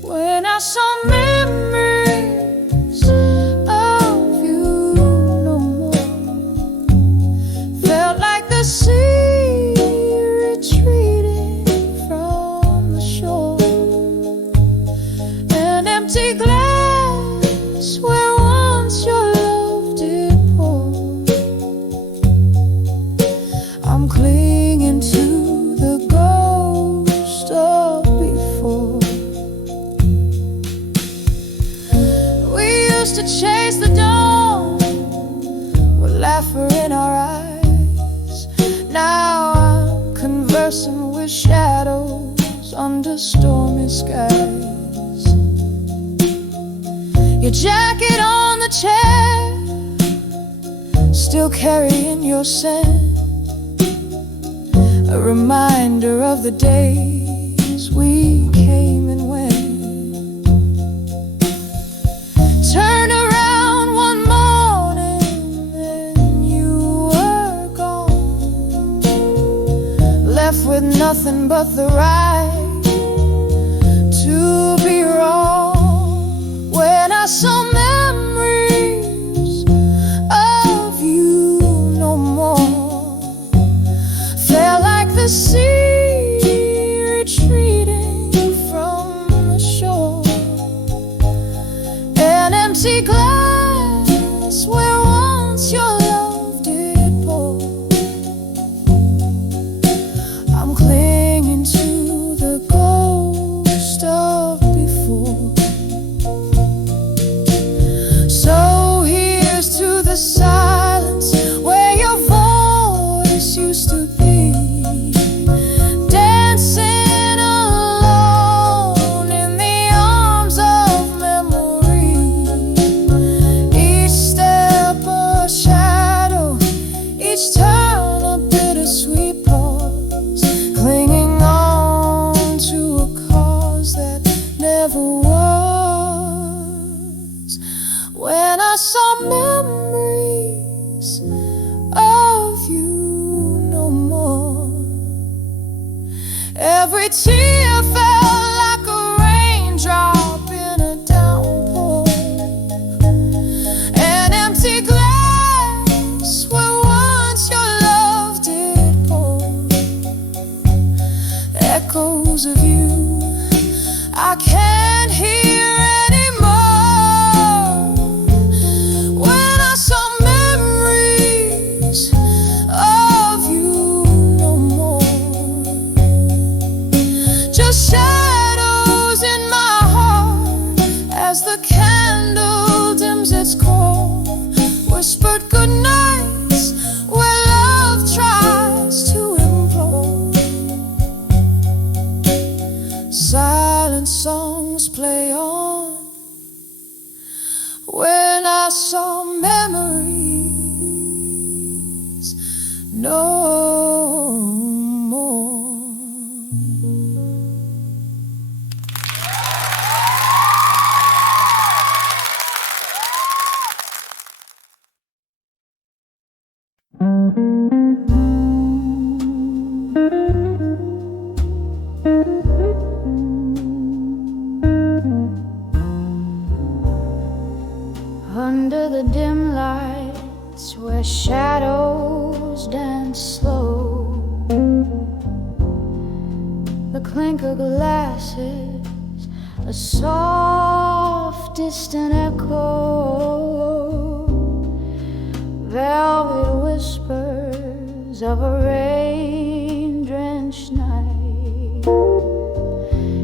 When I saw memories of you no more, felt like the sea retreating from the shore, an empty glass where once your love did pour. I'm clinging to the ghost of before. We used to chase the dawn with laughter in our eyes. Now I'm conversing with shadows under stormy skies. Your jacket on the chair, still carrying your scent, a reminder of the days we came and went. Turned around one morning and you were gone, left with nothing but the right to be wrong. When I saw memories of you no more, felt like the sea retreating from the shore, an empty glass where once your love did pour. Every tear felt like a raindrop in a downpour. An empty glass where once your love did pour. Echoes of you I can't hear anymore. When I saw memories of you no more, just shadows in my heart as the candle dims its core. Whispered goodnights where love tries to implore. Silent songs play on when I saw memories no more. Under the dim lights where shadows dance slow, the clink of glasses, a soft distant echo, velvet whispers of a rain-drenched night.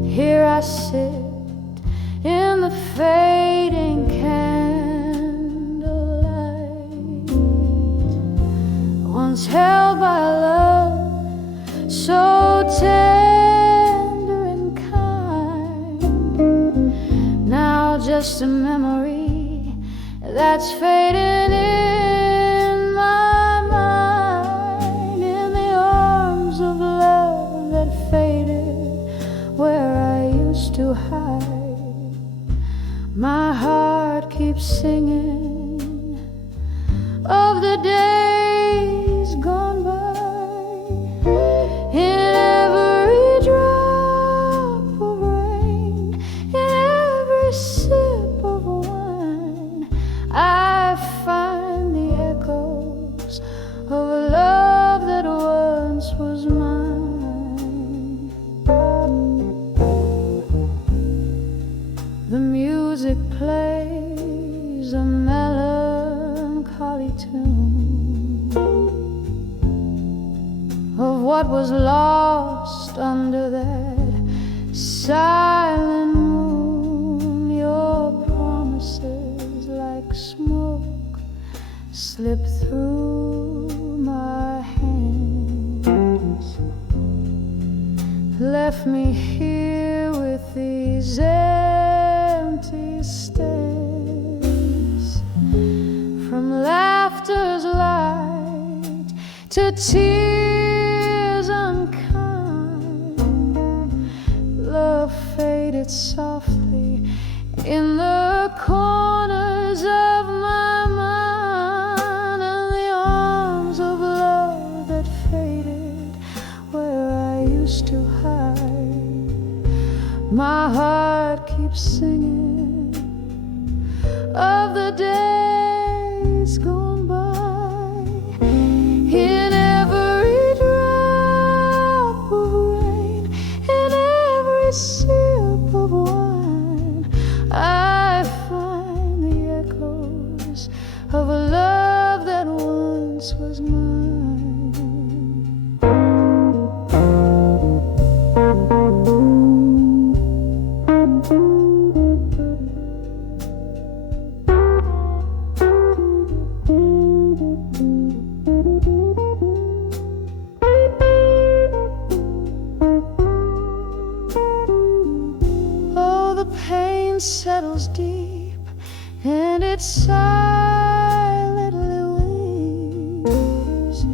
Here I sit in the fading candlelight, once held by love so tender and kind, now just a memory that's fading in my mind, in the arms of love that faded where I used to hide. My heart keeps singing of the days gone by. In every drop of rain, in every sip of wine, I find the echoes of a love that once was mine. The music plays a melancholy tune of what was lost under that silent moon. Your promises like smoke slip through my hands, left me here with these empty stares, from laughter's light to tears unkind. Love faded softly in the corners of my mind, and the arms of love that faded where I used to hide. My heart keeps singing of the days gone by. In every drop of rain, in every sip of wine, I find the echoes of a love that once was mine. Settles deep and it silently weeps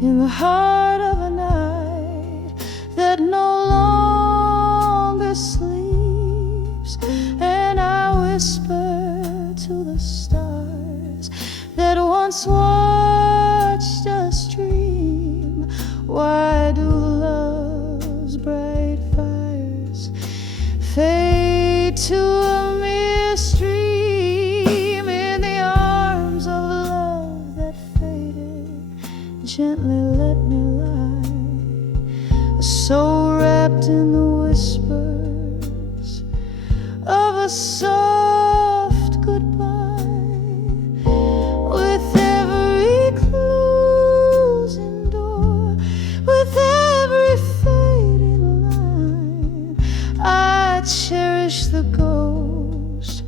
in the heart of a night that no longer sleeps. And I whisper to the stars that once watched us dream, why do love's to a mere stream in the arms of love that faded. Gently let me lie, so wrapped in the whispers of a soft goodbye. With every closing door, with every fading line, I cherish the ghost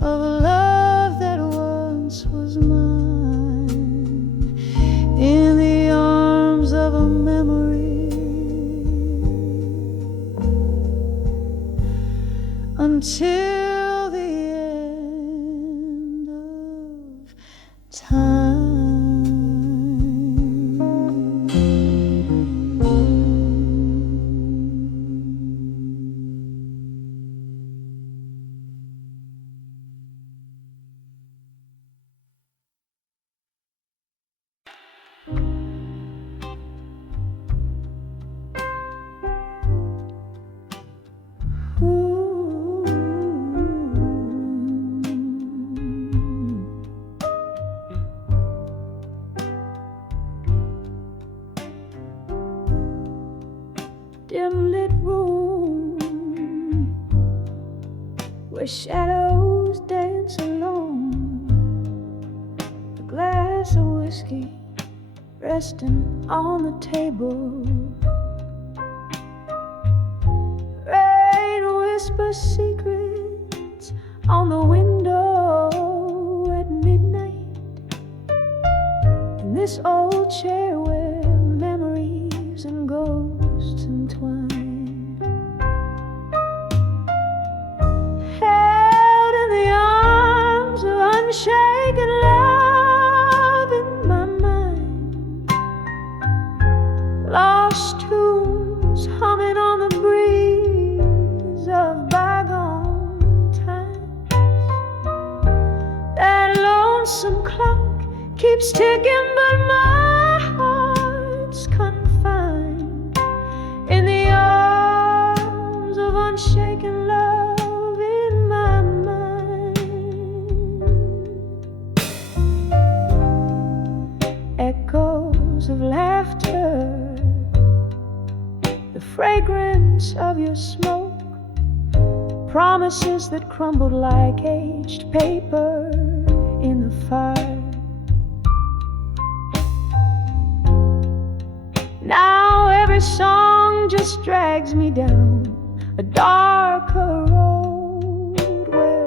of a love that once was mine, in the arms of a memory, until the end of time. Dim lit room where shadows dance alone. A glass of whiskey resting on the table. Rain whispers secrets on the window at midnight. In this old chair where memories and ghosts entwine, held in the arms of unshaken love in my mind. Lost tunes humming on the breeze of bygone times. That lonesome clock keeps ticking, but my heart's confined in the arms of unshaken love in my mind. Echoes of laughter, the fragrance of your smoke, promises that crumbled like aged paper in the fire. Now every song just drags me down a darker road where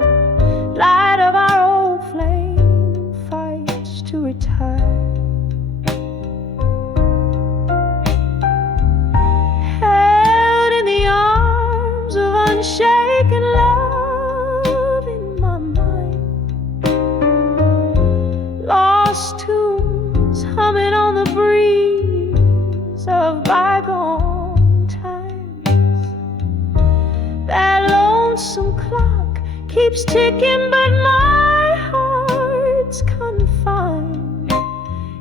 light of our old flame fights to retire. Held in the arms of unshaken love in my mind. Lost tunes humming on the breeze of bygone times. That lonesome clock keeps ticking, but my heart's confined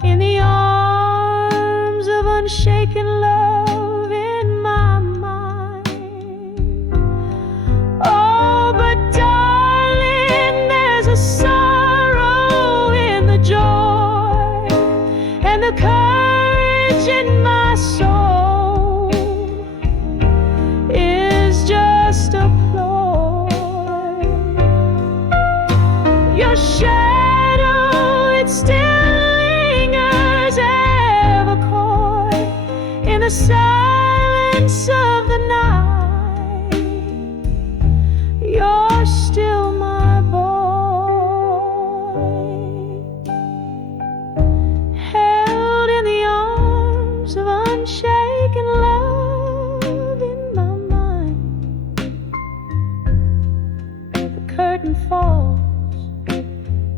in the arms of unshaken love in my mind. Oh, but darling, there's a sorrow in the joy and the courage in my soul is just a ploy. Your shadow, it still lingers ever coy in the silence of the night. You're still my boy, held in the arms of unshaken love in my mind. The curtain falls,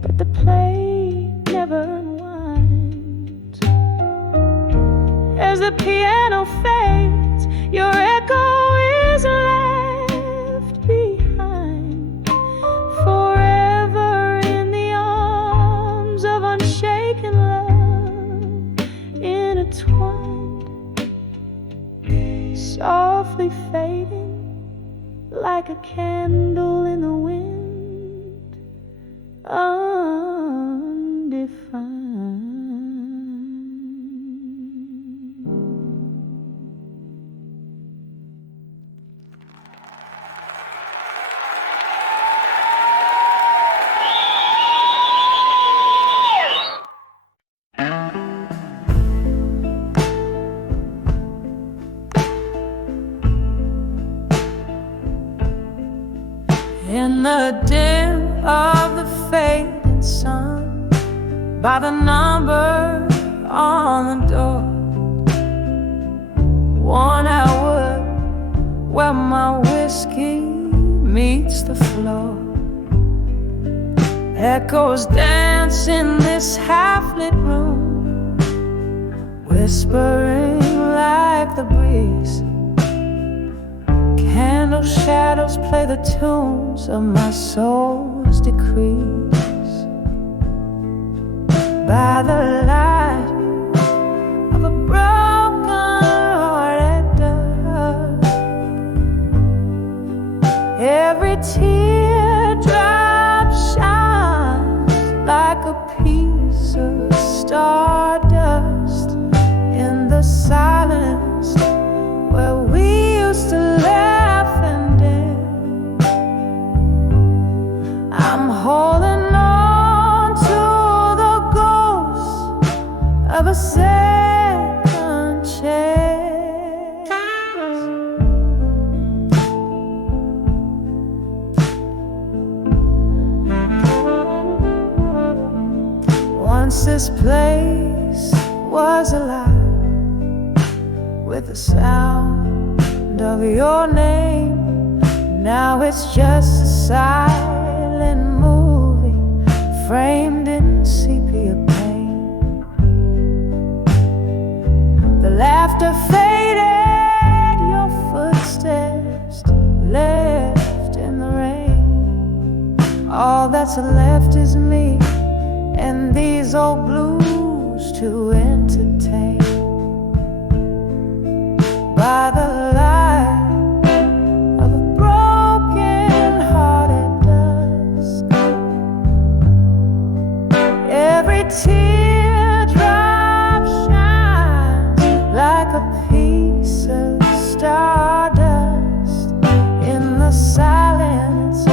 but the play never unwinds. As the piano fades, your echo is left behind, forever in the arms of unshaken love, intertwined, softly fading like a candle in the wind, undefined. In the dim of the fading sun, by the number on the door, worn out wood where my whiskey meets the floor. Echoes dance in this half-lit room, whispering like the breeze. Candle shadows play the tunes of my soul's decrees. By the light of a broken-hearted dove, every teardrop shines like a piece of stardust in the silence where we used to laugh and dance. I'm holding on to the ghost of a second chance. Once this place was alive with the sound of your name. Now it's just a silent movie framed in sepia paint. The laughter faded, your footsteps left in the rain. All that's left is me and these old blues to entertain. By the light of a broken-hearted dusk, every teardrop shines like a piece of stardust in the silence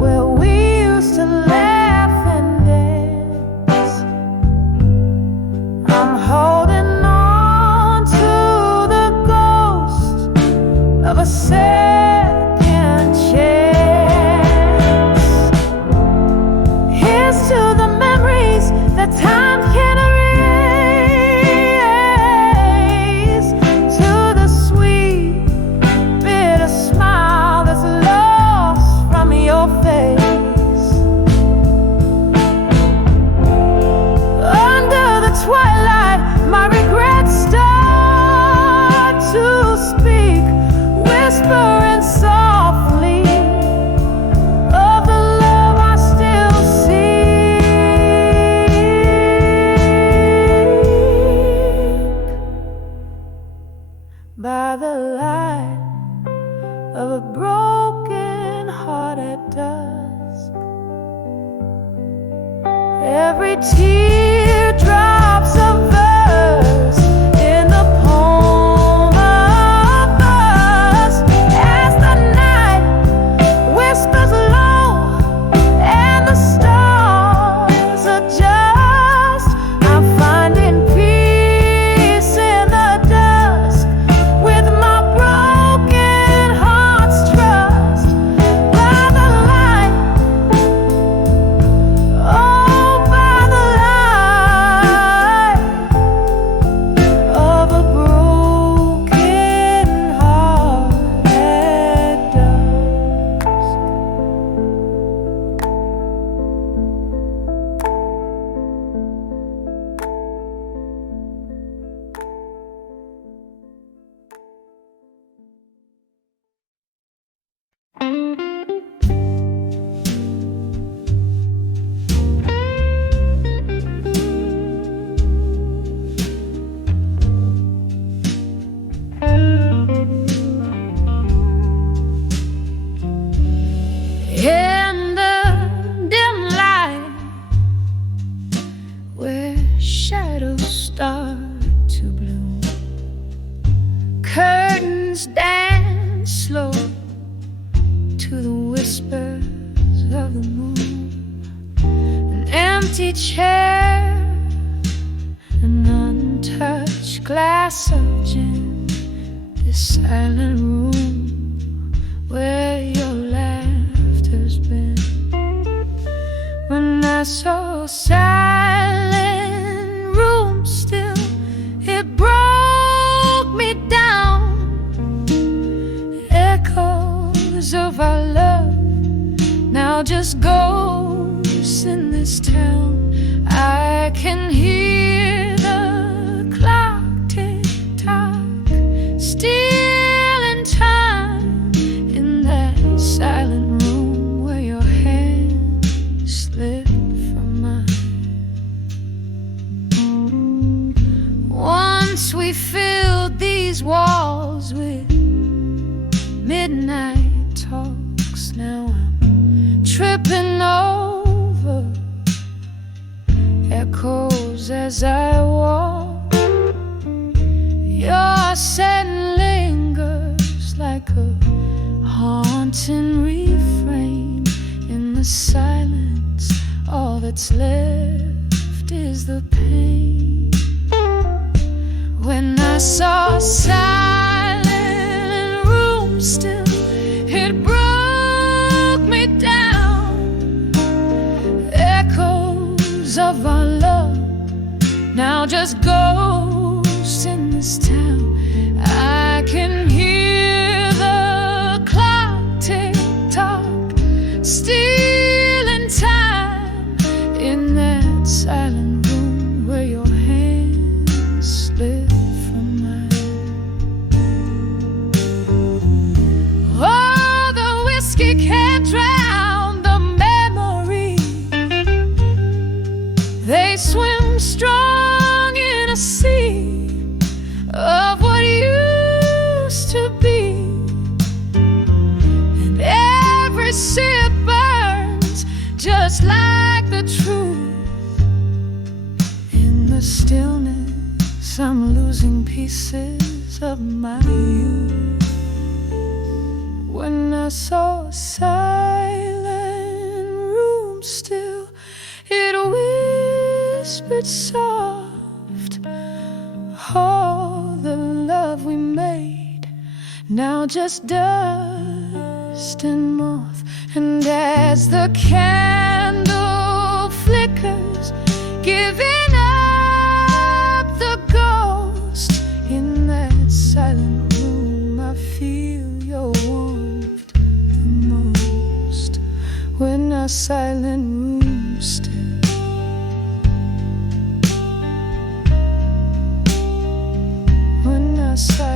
where we used to laugh and dance. I'm holding of a second chance. Here's to the memories that time can erase, to the sweet, bitter smile that's lost from your face. Under the twilight, my regrets start to speak, whispering softly of the love I still seek. By the light of a broken-hearted dusk, every teardrop's a verse in the poem of us. As the night whispers low and the stars adjust, I'm finding peace in the dusk with my broken heart's trust. By the light, oh, by the light curtains dance slow to the whispers of the moon. An empty chair, an untouched glass of gin, this silent room where your laughter's been. When I saw silent room still, it broke me down. Echoes of our love now just ghosts in this town. I can hear the clock tick tock, still in time, in that silent room where your hand slipped from mine. Once we filled these walls with midnight talks. Now I'm tripping over echoes as I walk. Your scent lingers like a haunting refrain in the silence. All that's left is the pain. When I saw silent room still, it broke me down. Echoes of our love now just ghosts in this town. I can hear the clock tick tock, still in time, in that silent room where your hands slip from mine. Oh, the whiskey can't drown the memory. They swim strong in a sea of what used to be, and every sip burns just like the truth. In the stillness, I'm losing pieces of my youth. When I saw a silent room still, it whispered soft, all the love we made now just dust and moth. And as the candle flickers, giving up the ghost, in that silent room I feel your warmth the most. When our silent room still, when our silent